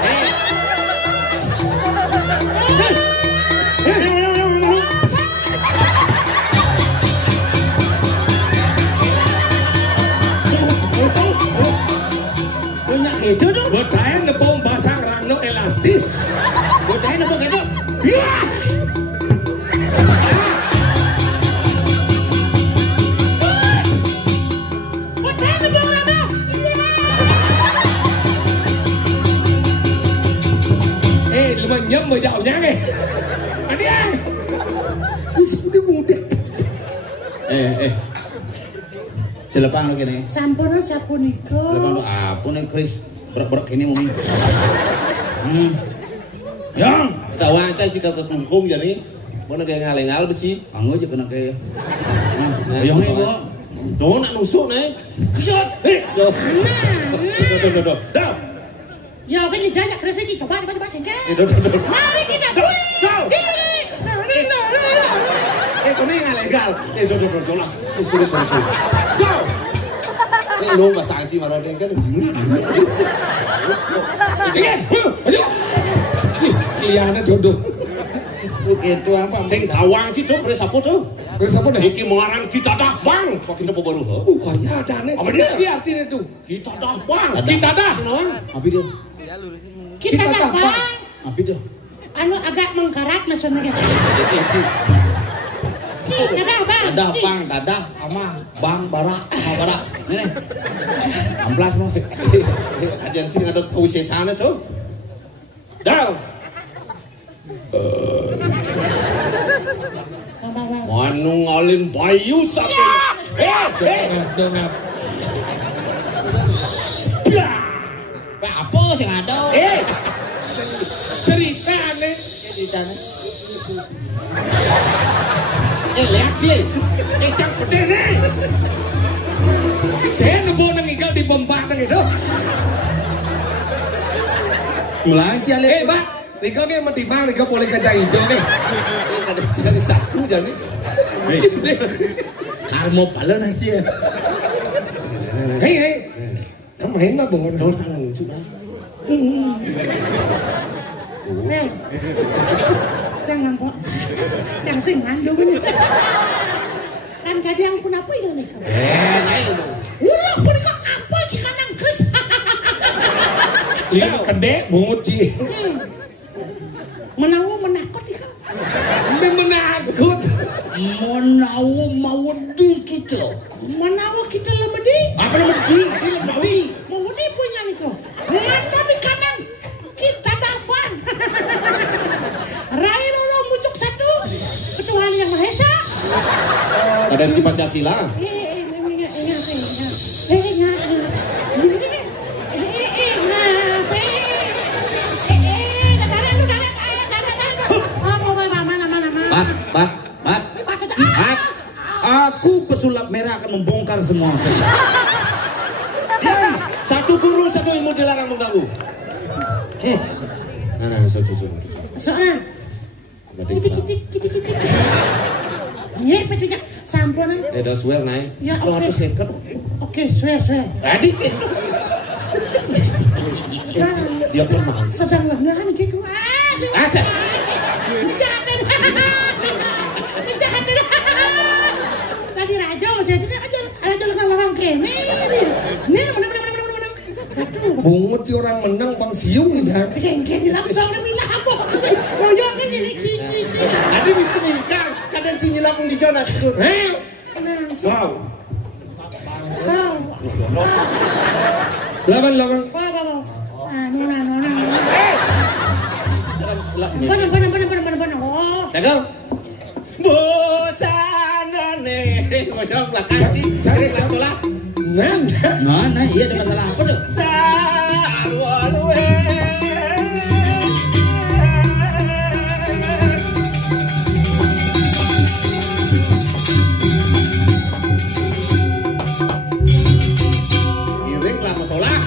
Punya itu tuh. Bodain nepung basang rangno elastis. Bodain apa gitu? Iya. Nyem mà giàu nhá nghe. Anh đi ăn. Sao cái mudah. Selepang lagi nih. Sampun sapunika. Selepang lu apa nih Chris? Berak-berak ini mungkin. Yang. Tahu aja sih kata tungkung jadi. Mana kayak ngalengal beci. Anggo aja kena kayak. Yang ini bu. Đó nak nusuk nih. Kejut. Doh. Dah. Ya, kan ni jangan kerasa sih coba singkat. Doh. Mari kita. Kau ni nggak legal. Doh. Sorry. Go. Lo nggak sangsi marah dia kan begini. Kiana jodoh. Begitu apa? Sing tawang sih tuh, kerja apa tuh? Kerja apa dah? Iki mengarang kita dah bang. Pakai apa baru? Ya dah nih. Apa dia? Dia artinya tuh. Kita dah bang. Kita dah. Apa dia? Kita dah bang. Apa dia? Anu agak mengkarat maksudnya. Kita dah bang. Dadah pang, dadah ama bang bara. Ini. Amplas mau. Agensi ada kewisesaan tuh. Dah. Manu ngalin bayu sampai. Dengar. Apa sih ada? Cerita nih. Lihat sih. Cang putih nih. Dia nebo nang igal di bombak nang itu. Mulai ciale. Pak. Rika ni mati bang, Rika boleh kacang hijau nih. Ada cari satu jadi. Karmo pala na siya. Hei. Kamu main apa bang? Mel. Jangan kok. Yang singan dulu nih. Kan kadang pun apa itu nih? Naik. Ulah pun apa di kanan Chris. Lihat kedek bunguci. Menawa menakut ikan. Menakut. Menawa mawadi kita. Menawa kita lemedi. Apa lemedi? Lemedi. Mawadi punya nih kok. Mana di kanan kita dapat. Rai lolo muncul satu. Ketuhan yang Maha Esa. Ada di Pancasila. Pak. Aku pesulap merah akan membongkar semua. Satu guru, satu ilmu dilarang mengganggu. Soalnya. Kita. Nyek petunya samponan. Ada swear naik. Ya oke. Oke, swear. Adik. Dia pernah. Sedang lengan gitu. Aja. Jangan. Tadi raja masih ada lengan kene. Nih menang. Bungut si orang menang bang siung tidak. Kengkeng langsung na mina ako. Koyongan ini kini. Adik mesti nikah. Kadang si nyelapung di jona. Wow. Lawan. Nona. Bana. Oh. Jaga. Bosanane. Ngojok belakang sih. Cari salah. Nah, iya ada masalah apa tuh? Iring lah masalah.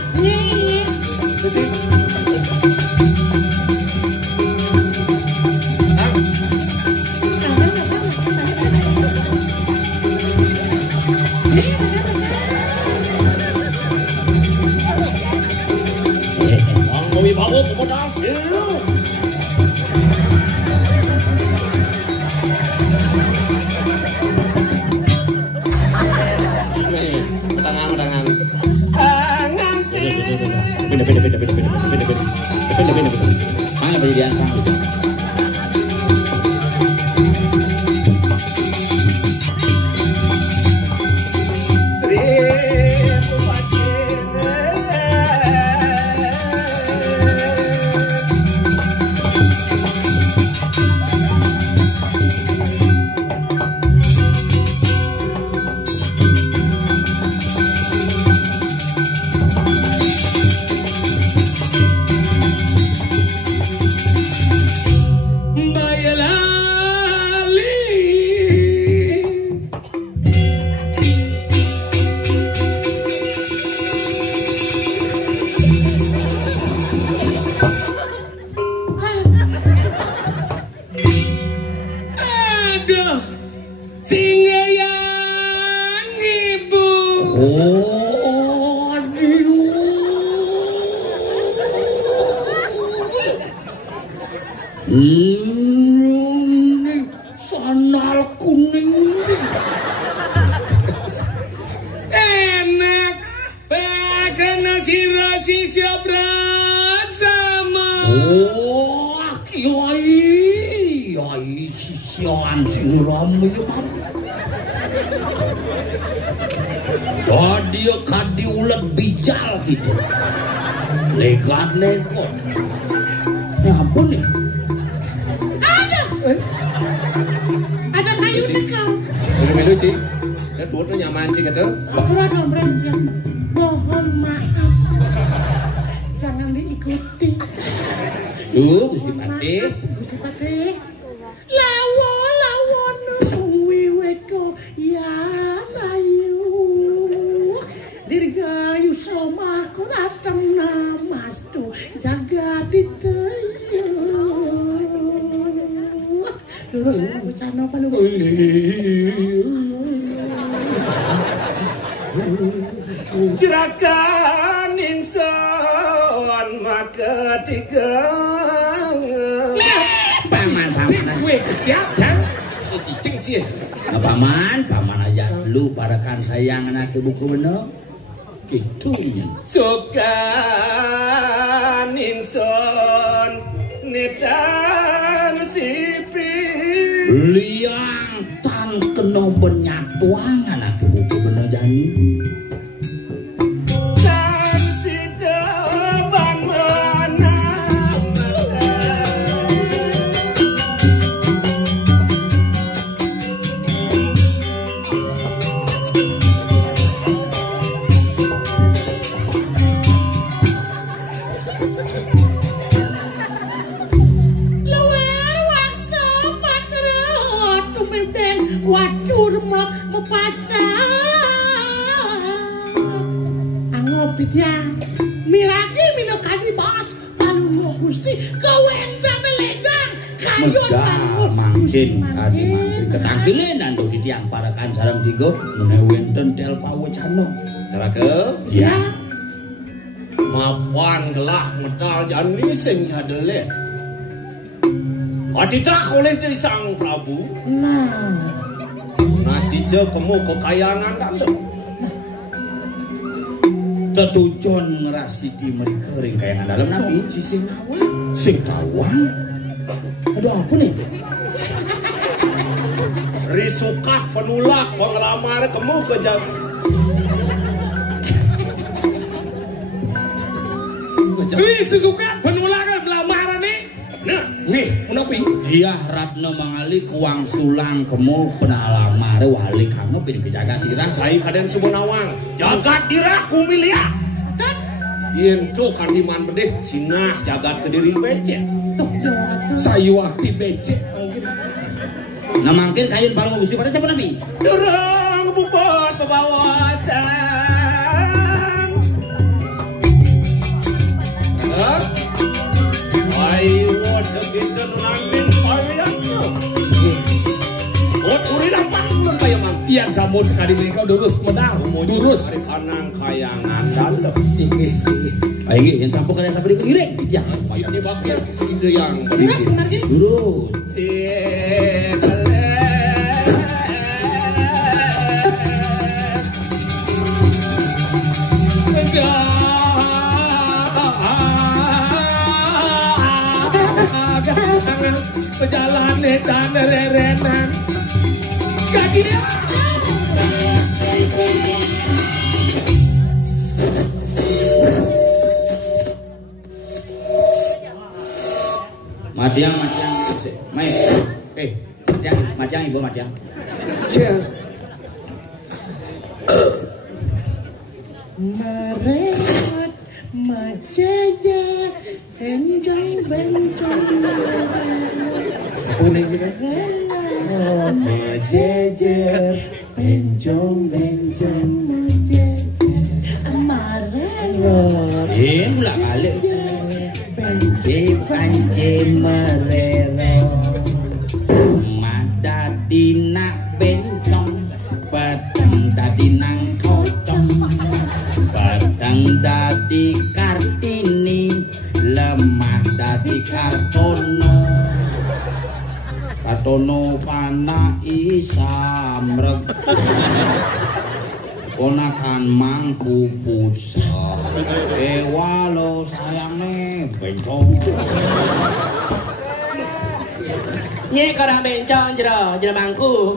Wibawa komodasi. Tangan. Beda. Mana berian kamu? Sandal kuning. Enak. Kena si siapa sama. Oh, kiai sisian sing rame ya, Pak. Dia kadi ulet bijal gitu. Legat-legot. Nah, apa nih? Ada kayu nih kau. Milu-milu, Ci. Dia duitnya nyaman, Ci, kata. Obrolan yang mohon maaf. Jangan diikuti. Gusti Pati. Gusti Pati. Lawon wiweko ya layu. Dirgayu soma kuratang namastu jaga ditayu. Bercanda apa lu? Jerakan insan maka tiga. Paman. Gue siap kan? Cicing sih. Paman aja lu parakan sayang anak buku bener. Gitunya. Sukan insan netan sipi. Liang tan kena benyatuang anak buku bener jani. Yang miragi minokadi bas palu gusti kawendang legang kayu mangkin ketangkilenan do di tiang parakan sareng tiga menawi wonten tel pawecana carake ya mapan gelah medal jani sing hadele adidak oleh dari sang Prabu nasi je kemu kekayangan dalem tetujon ngerasidi merikering kayangan dalam nabi sing nawang sing tawang aduh apa nih risukat penulak penglamar kemu ke jam Risukat penulak pelamaran nih. nah nih menapi iya Ratna mangali kuang sulang kemu penalamare wali kamu pilih kejagaan dirah cai kaden sumunawang jagat dirah kumilia yen tu kandiman bedeh sinah jagat kediri becek sayu akti becek nah mangkin kayun paling gusti pada siapa nabi durang bubot pebawasan ayo degitu nulamin payangnya urin apa nun payangan iyan sambut sekali mereka durus medal durus dari kanang kayangan dalem ayo yang sampuk kalian sampai dikiring ya supaya dibakir itu yang Durus sebenarnya durus pejalan dan rerenan kaki Matiang main Matiang ibu Matiang meremot majaja benjong kuning sih kan majaja benjong majaja maremot pula balik Panje merero madadi nak bencong pedang dadi nang kocong pedang dadi kartini lemah dadi kartono Batono pana isamrek ponakan mangku pusat walo sayangne bencong Nyek ora bencong jero mangku.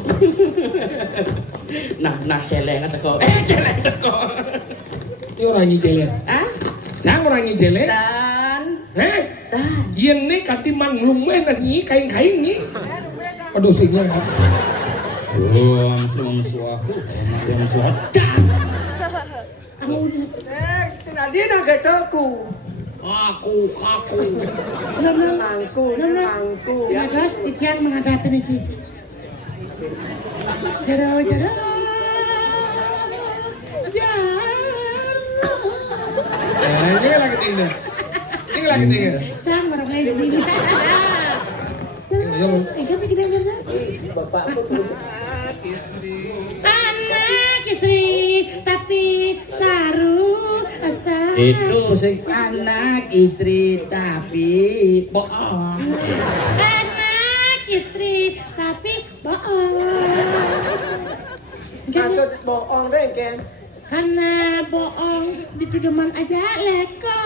Nah celeng teko. Celeng teko. Iki ora nyiceleng. Hah? Jang ora nyiceleng. Dan Dan yen ne katiman nglumen nyi kain-kain nyi. Aduh singnya. suahu. Tadi nak kataku. Aku. Mangku. Ya guys, titian menghadapi ini. Jero. Ini lagi tinggal. Cang marah kayak gini. Bapak Anak istri tapi saru asal. Itu sih anak istri tapi bohong. Anak istri tapi bohong. Maksud bohong deh kan? Karena bohong dituduman aja leko.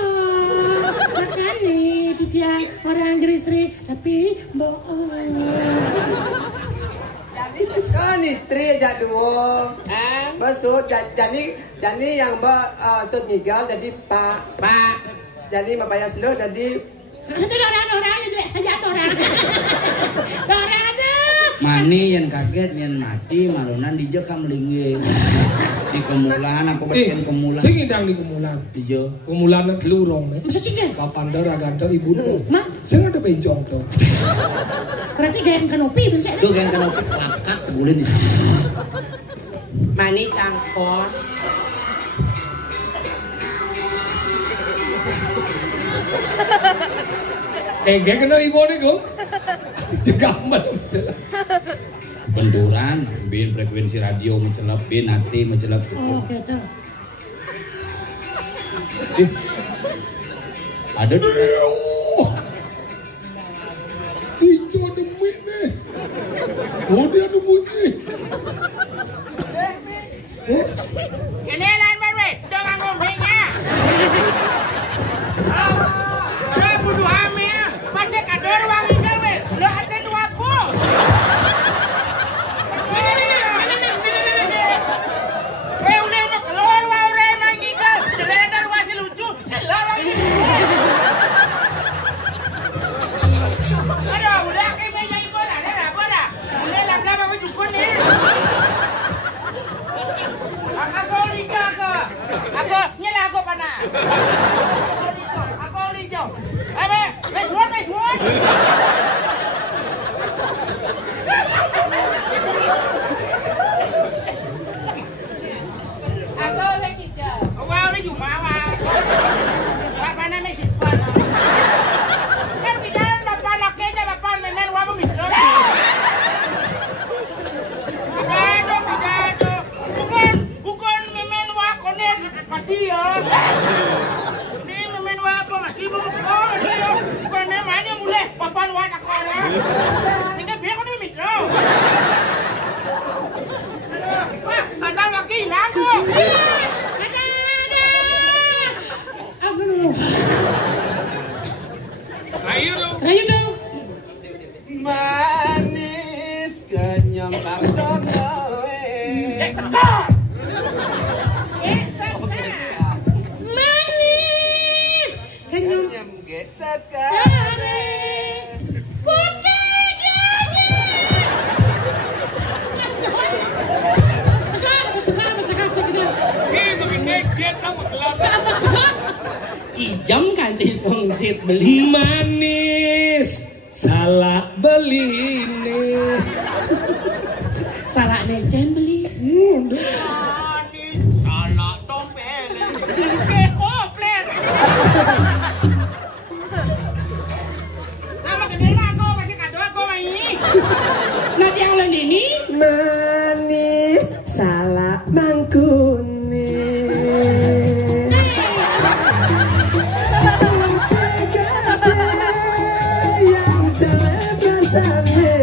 Makanya dia orang jadi istri tapi bohong. Kan istri aja dua. Maksud jadi yang maksud nyigal jadi pak. Jadi membayar seluruh jadi Itu orang jelek saja orang. Orang ada. Mani yang kaget yang mati malunan dijo kamlinge. Di kemulan apa bagian kemulan? Sing idang di kemulan. Dijo. Kemulan telurong. Masa cinggan? Kapan dah raganda ibu tuh. Mak, Sing ada bencong tuh. berarti gayang kanopi bisa. Tuh kan kanopi kelakat tebulan di sana. Mani cangkor. Gak kena ibu ni kau. Jegaman. Benduran, bin frekuensi radio mencelap, bin hati mencelap. Oh, gitu. Ada tuh. Hijau demi ni. Oh dia demi ni. Ini lain baik, jangan ngomongnya. Udah bunuh hamil, masih kador wangi gawe, udah ada 20. Udah mau keluar wae emang ngigal, jelek ada ruasi lucu, selar lagi. Aduh, udah kayak meja ibu ada apa dah? Udah lap-lap apa jukun nih? Aku nyala aku pana. Aku hijau. Abe, meswon. Aku hijau. Wah, udah jumawa. Apa namanya sih? Kan bidan bapak nak keja bapak nenek wabu mikro. Bukan memen wakonen mati ya. Ini memen wako mati bukan namanya mulai papan wadak orang. Tinggal biar kau ni mikro. Wah, sandal kaki hilang tu. Ada. Apa dulu? Rayu dong. manis kenyam kardono. Manis kenyam sekare putih jadi. Ijam kan disungsit beli manis salah beli nih Salah necen beli. Manis salah tompel. Ke koplet. Nama kedua aku masih kado aku ini. Nanti yang lain ini manis salah mangkune. Yang jelek rasane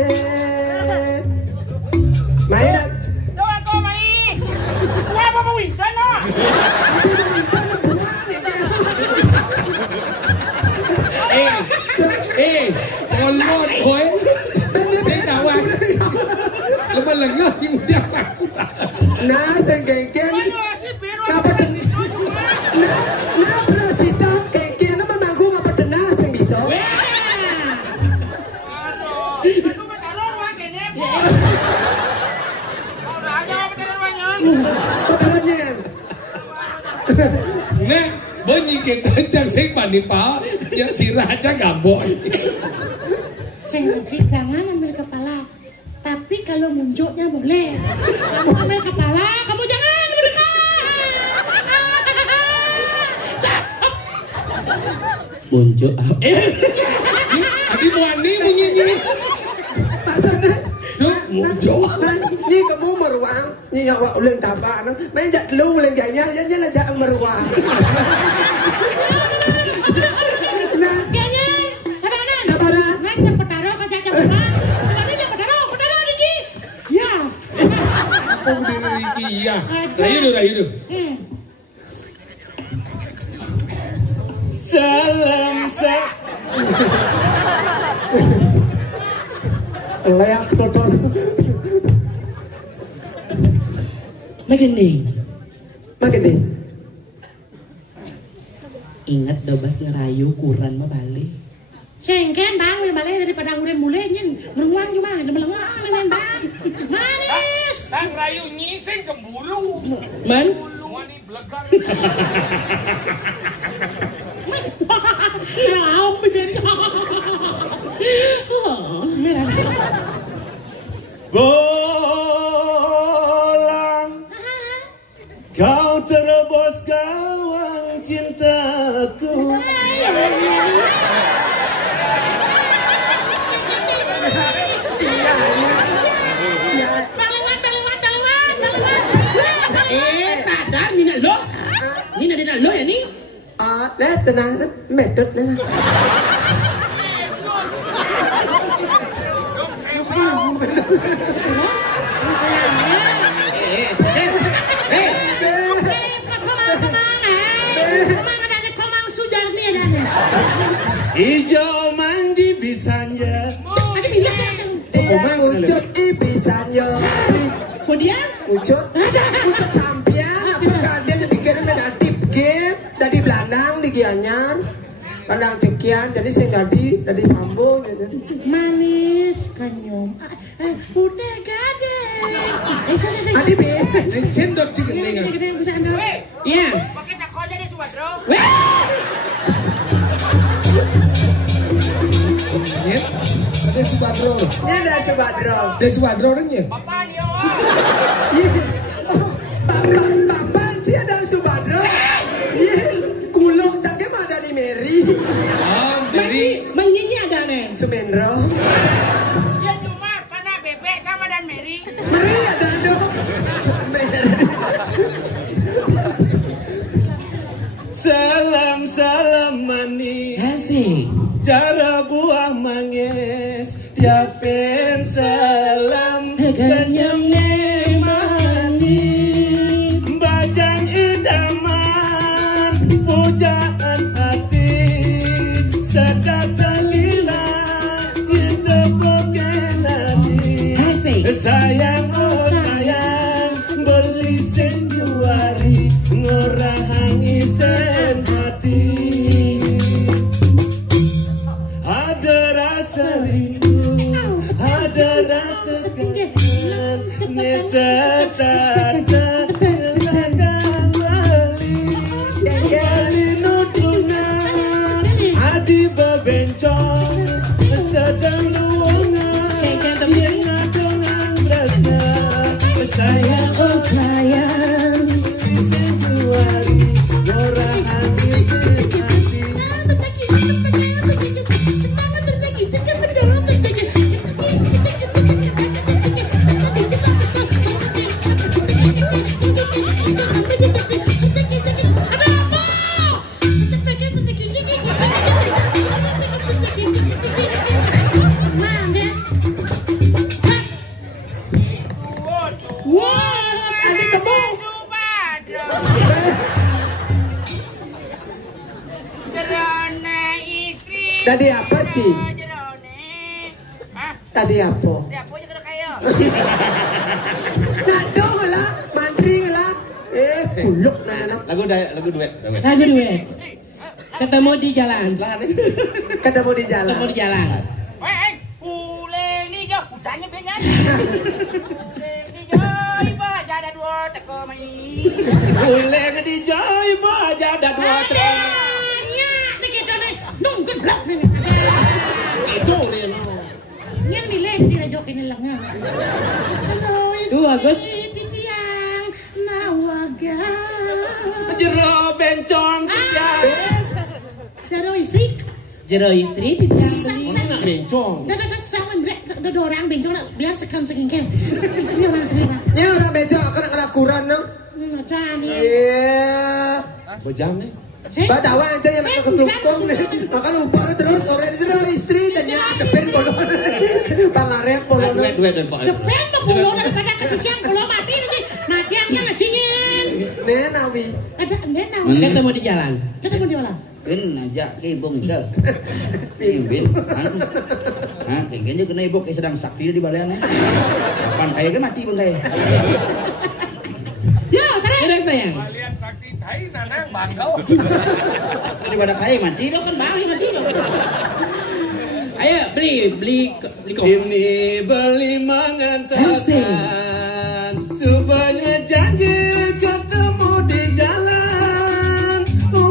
melengah yang dia takut. Nah, sengkengken. Ngapa den? Nah, bercita kengken nama manggung ngapa denah sing bisa. Putarannya. Nek, bunyi kita sing panipa, ya sirah aja gambol. Sing jangan ambil kepala. Tapi kalau munculnya boleh. Kamu ambil kepala, kamu jangan mendekat. Muncul. Adi wani bunyi. Terus muncul. Nhi kamu meruang, nhi awak ulang tabak nang, main jak lu ulang ganya, nya na jak meruang. Nah, Ganya, tabanan. Tabanan. Main cepet taruh ke jajah orang. Tabanan cepet taruh Diki. Ya. Oh diri iya. Rayu dulu. salam layak totor. Magening. Ingat dobas ngerayu kuran mah balik. Sengken bang, balik daripada uren mulai nyen. Merenguang cuma, merenguang nyen bang. Manis. Tang rayu nyising kemburu. Man? Wani blegang. Aum bibirnya. Merah. Bolang kau terobos gawang cintaku. Tadar ni nak lo? Ni nak dia nak lo ya ni? Lihat tenang, medot tenang. Hijau mandi bisanya. Dia ucut di bisanya. Kemudian? Ucut sampian. Apakah dia pikiran negatif gitu? Dari Belandang di Gianyar. Pandang cekian, jadi saya dari sambung gitu. Manis kanyum. Udah gade. Adi bi. Cendok cigendeng. Bisa anda. Iya. Pakai tak kau jadi Subadro. Ya. Ada Subadro. Ini ada Subadro. Ada Subadro orangnya. Bapak dia. Bapak sih ada Subadro. Kulung cangkem ada di Mary. Dari Menyinya ada nih. Sumendro. Dia cuma panak bebek sama dan Mary. Mary ada dong. Salam manis. Asik. Cara buah mangis. Dia pen salam. Kenyam manis. Bajang idaman. Pujaan hati. Sedata lila. Kita poken hati. Asik. Sayang oh sayang. Beli senjuari. Ngurahangi sen hati. Ada rasa rindu, ada rasa kangen, nesata tenaga bali, kali nutuna, adi bebencong, sedang luangan, yang adongan berasa, sayang oh sayang, senjuari, ngurahangi sen hati. Adik kamu. Subadro. Jerone istri. Tadi apa, Ci? Jerone. Hah? Tadi apa? Dia apa je kena kaya? Nak dong lah, mandring lah. Kuluk nah. Lagu duet. Lagu duet. Ketemu di jalan. Ketemu di jalan. Ketemu di jalan. Puleng ni je, hujannya pengen. Puleng ni je, iba ada dua teko mai. Puleng di jai baja ada dua Ada. Ya, begitu nih. Nunggu blok nih. Itu dia. Yan nilai di rajokin lang nga. Hello, Agus. Titiang nawaga. Jero bencong Jero istri. Jero istri titiang beli. nak bencong. Dah sawan rek. Dah orang bencong nak biar sekan sekingken. Istri orang sendiri. Ni orang bejo kena kuran no. Macam ni. Bejam ni. Ba dawa aja yang nak kelupong ni. Maka lupa terus orang itu istri dan yang depan bolon. Pangaret bolon. Duet Pak. Depan tu pulau daripada kesisian pulau mati nanti. Matiannya nasinyin. Nenawi. Ada nenawi. Ketemu di jalan. Ketemu di mana? Bin najak ke ibong gal. Bin. Hah, kayaknya kena ibu kayak sedang sakti di balian ya. Kapan kayak kan mati bang kayak. Ya, tarik. Sudah sayang. Kalian sakit hai nanang bangau. Daripada kayak mati lo kan bang mati lo. Ayo beli kopi. Ini beli mengantarkan supaya janji ketemu di jalan.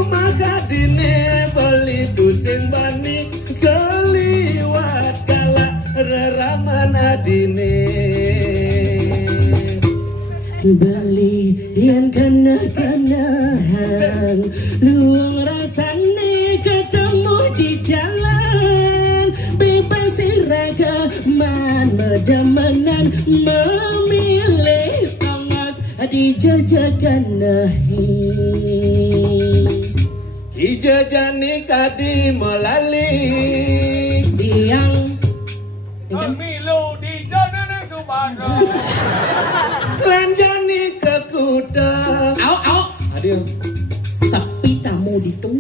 Maka dine beli dusin bani keliwat kala reraman adine. Beli yang kena-kenahan luang rasane ketemu di jalan. Bebas iraga man medemenan memilih pangas dijajakan nahi. Ijajani kadi melali Yang Pemilu di jalan Subana. lanjani ke kuda. Au Adio. sepi tamu ditu.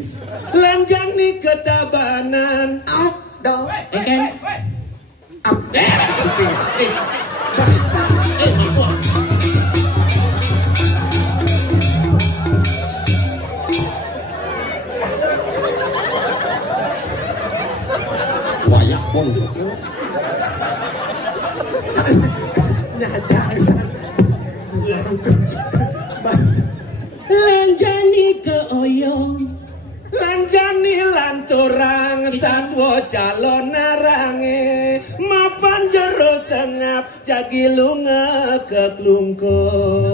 Lanjani ke tabanan. Dong. Kan Wayak pun. Nyajak san. lanjani ke oyong. Lanjani lanturang satwa calon narange mapan jero sengap jagi lunga ke klungko.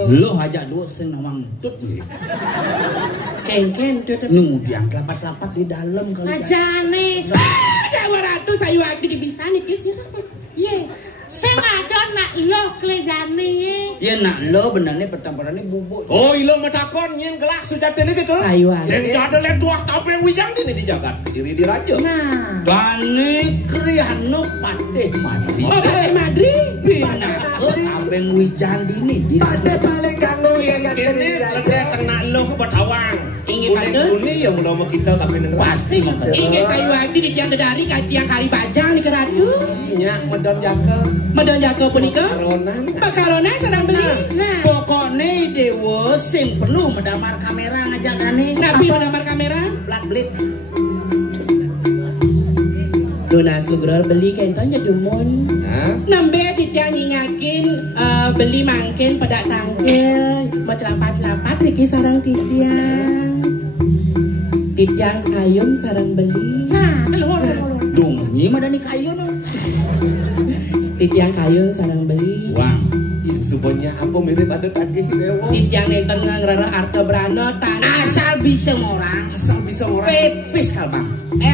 Lo aja dua sen nawang tut nih. Ken tuh. Nu diang kelapat-kelapat di dalam kali. Ajane. Jawa ratu sayu lagi di bisa nih kisir. Ye. Saya ada nak lo kelejane. Ya nak lo benarnya pertambarannya bubuk. Oh ilo matakon yang gelak sujatene gitu. Sayuan. Sing ada letuah tapi yang wijang dini di jagat diri di raja. Nah. Dani kriano pateh mati. Oh, Pak Madri. Bina abeng wijan dini di Pate paling kanggo yang Ini selesai kena lo ke batawang. Ingin patut? Ini yang mau kita tapi neng pasti kan. Inge sayu lagi di tiang dari tiang kari bajang nih keradu. Nya medon jaka. Medon jago punika. Ronan. Makarona sedang beli. Nah. Pokoknya dewa sing perlu medamar kamera ngajak kane. Nabi melamar kamera. Plat blit. Lunas lugror beli kentonnya dumun. Hah? Nambe di tiang nyingakin beli mangkin pada tangkel. Mau celapat-celapat niki sarang titiang. Titiang kayun sarang beli. Nah, lo. Dungi mah dani kayu no. Titiang kayun sarang beli. Wang. Yang sebenarnya apa mirip ada tagih dewa. Titiang nenten ngrere arta brano tanah. Asal bisa orang. Asal bisa orang. Pepis kalbang.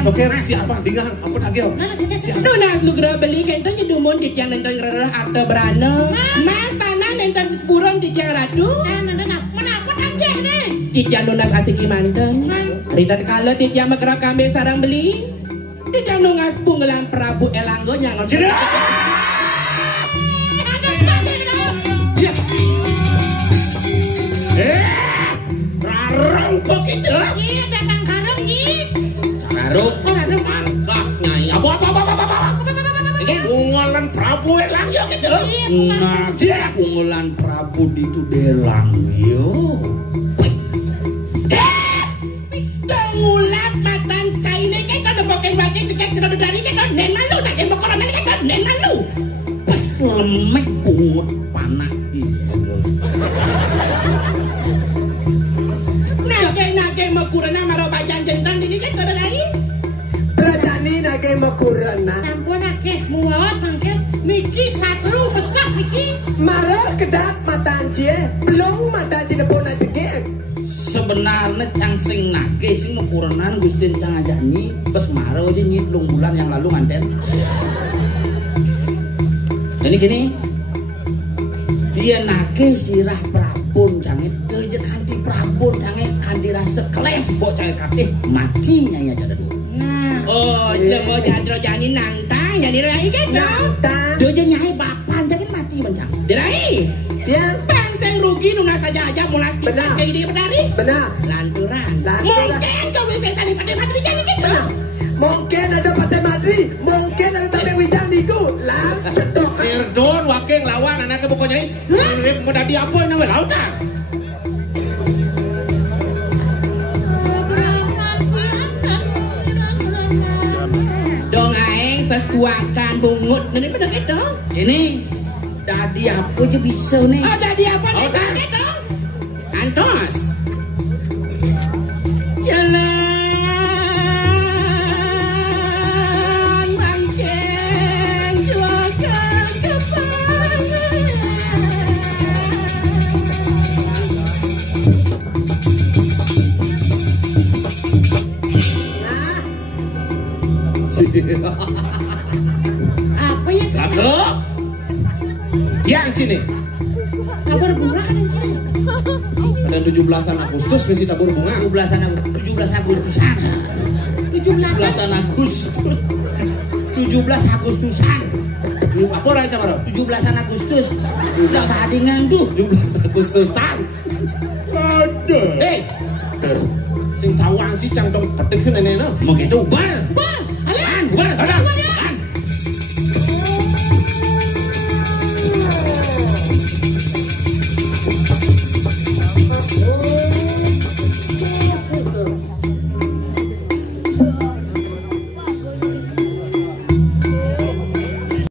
Oke, siapa? Dengar, apa tagih? Nah, saya. Lunas lugror beli kentonnya dumun titiang nenten ngrere arta brano. Mas tanah nenten buron titiang radu. Nah, menapa aja nih? Titiang lunas asik manten. Rita kalau titiang makrab kambing sarang beli. Titiang nungas bungelang Prabu Elanggo nyangon. Rarang kok itu? Iya, datang karung nih. Rarung. Oh, ada Mangkak nyai. Apa? Ini ungol Ngelangan Prabu elang yo gitu. Nah, Kungulan Prabu itu delang yo. Ngulap matan caine kita udah pakai cekek sudah dari kita nen manu tak yang bokoran kita nen manu. Lemek pungut panak Nage makurana maro bajan jentan ini kan ada lain. Rajani nage makurana. Sampun akeh muaos mangke niki satru besar niki. Mara kedat matancie, belum matancie nepon aja geng. Sebenarnya cang sing nage sing mukuranan Gusti Cang Ajani bes maro aja nyitlung bulan yang lalu nganten. Ini gini dia nage sirah Prabun cange keje kanti Prabun cange kanti rasa keles bok cange katih mati nyanya jada dulu. Nah, oh mau jadro jani nantang jadi rai kan? Nantang. Dia nyai bapan jangan mati bancang. Dirai. Ya. Bang sing rugi nuna saja aja mulas benar. Kayak dia bedari. Benar. Lanturan. Mungkin kau bisa tadi pada madri jadi gitu. Mungkin ada Pate Madri, mungkin ada Tabe Wijang itu. Lan cedok. Sirdon wakeng lawan anaknya pokoknya ini mau dadi apa ini we lautan. Dong aeng sesuakan bungut nanti pada gitu. Ini dadi apa aja bisa nih. Oh dadi apa nih kaget dong. Antos. Jalan bangkeng juakan kepala. Apa ya? Lalu yang sini Tabur bunga kan yang sini. Ada 17-an Agustus mesti tabur bunga. 17 Agustusan. 17-an Agustus. 17 Agustusan. Apa orang sama 17 Agustus. Udah sadingan tuh. 17 Agustusan. ada. Sing tawang si cang dong petik nenek no. Mau gitu bar. Bar. Alan. Bar. Bar.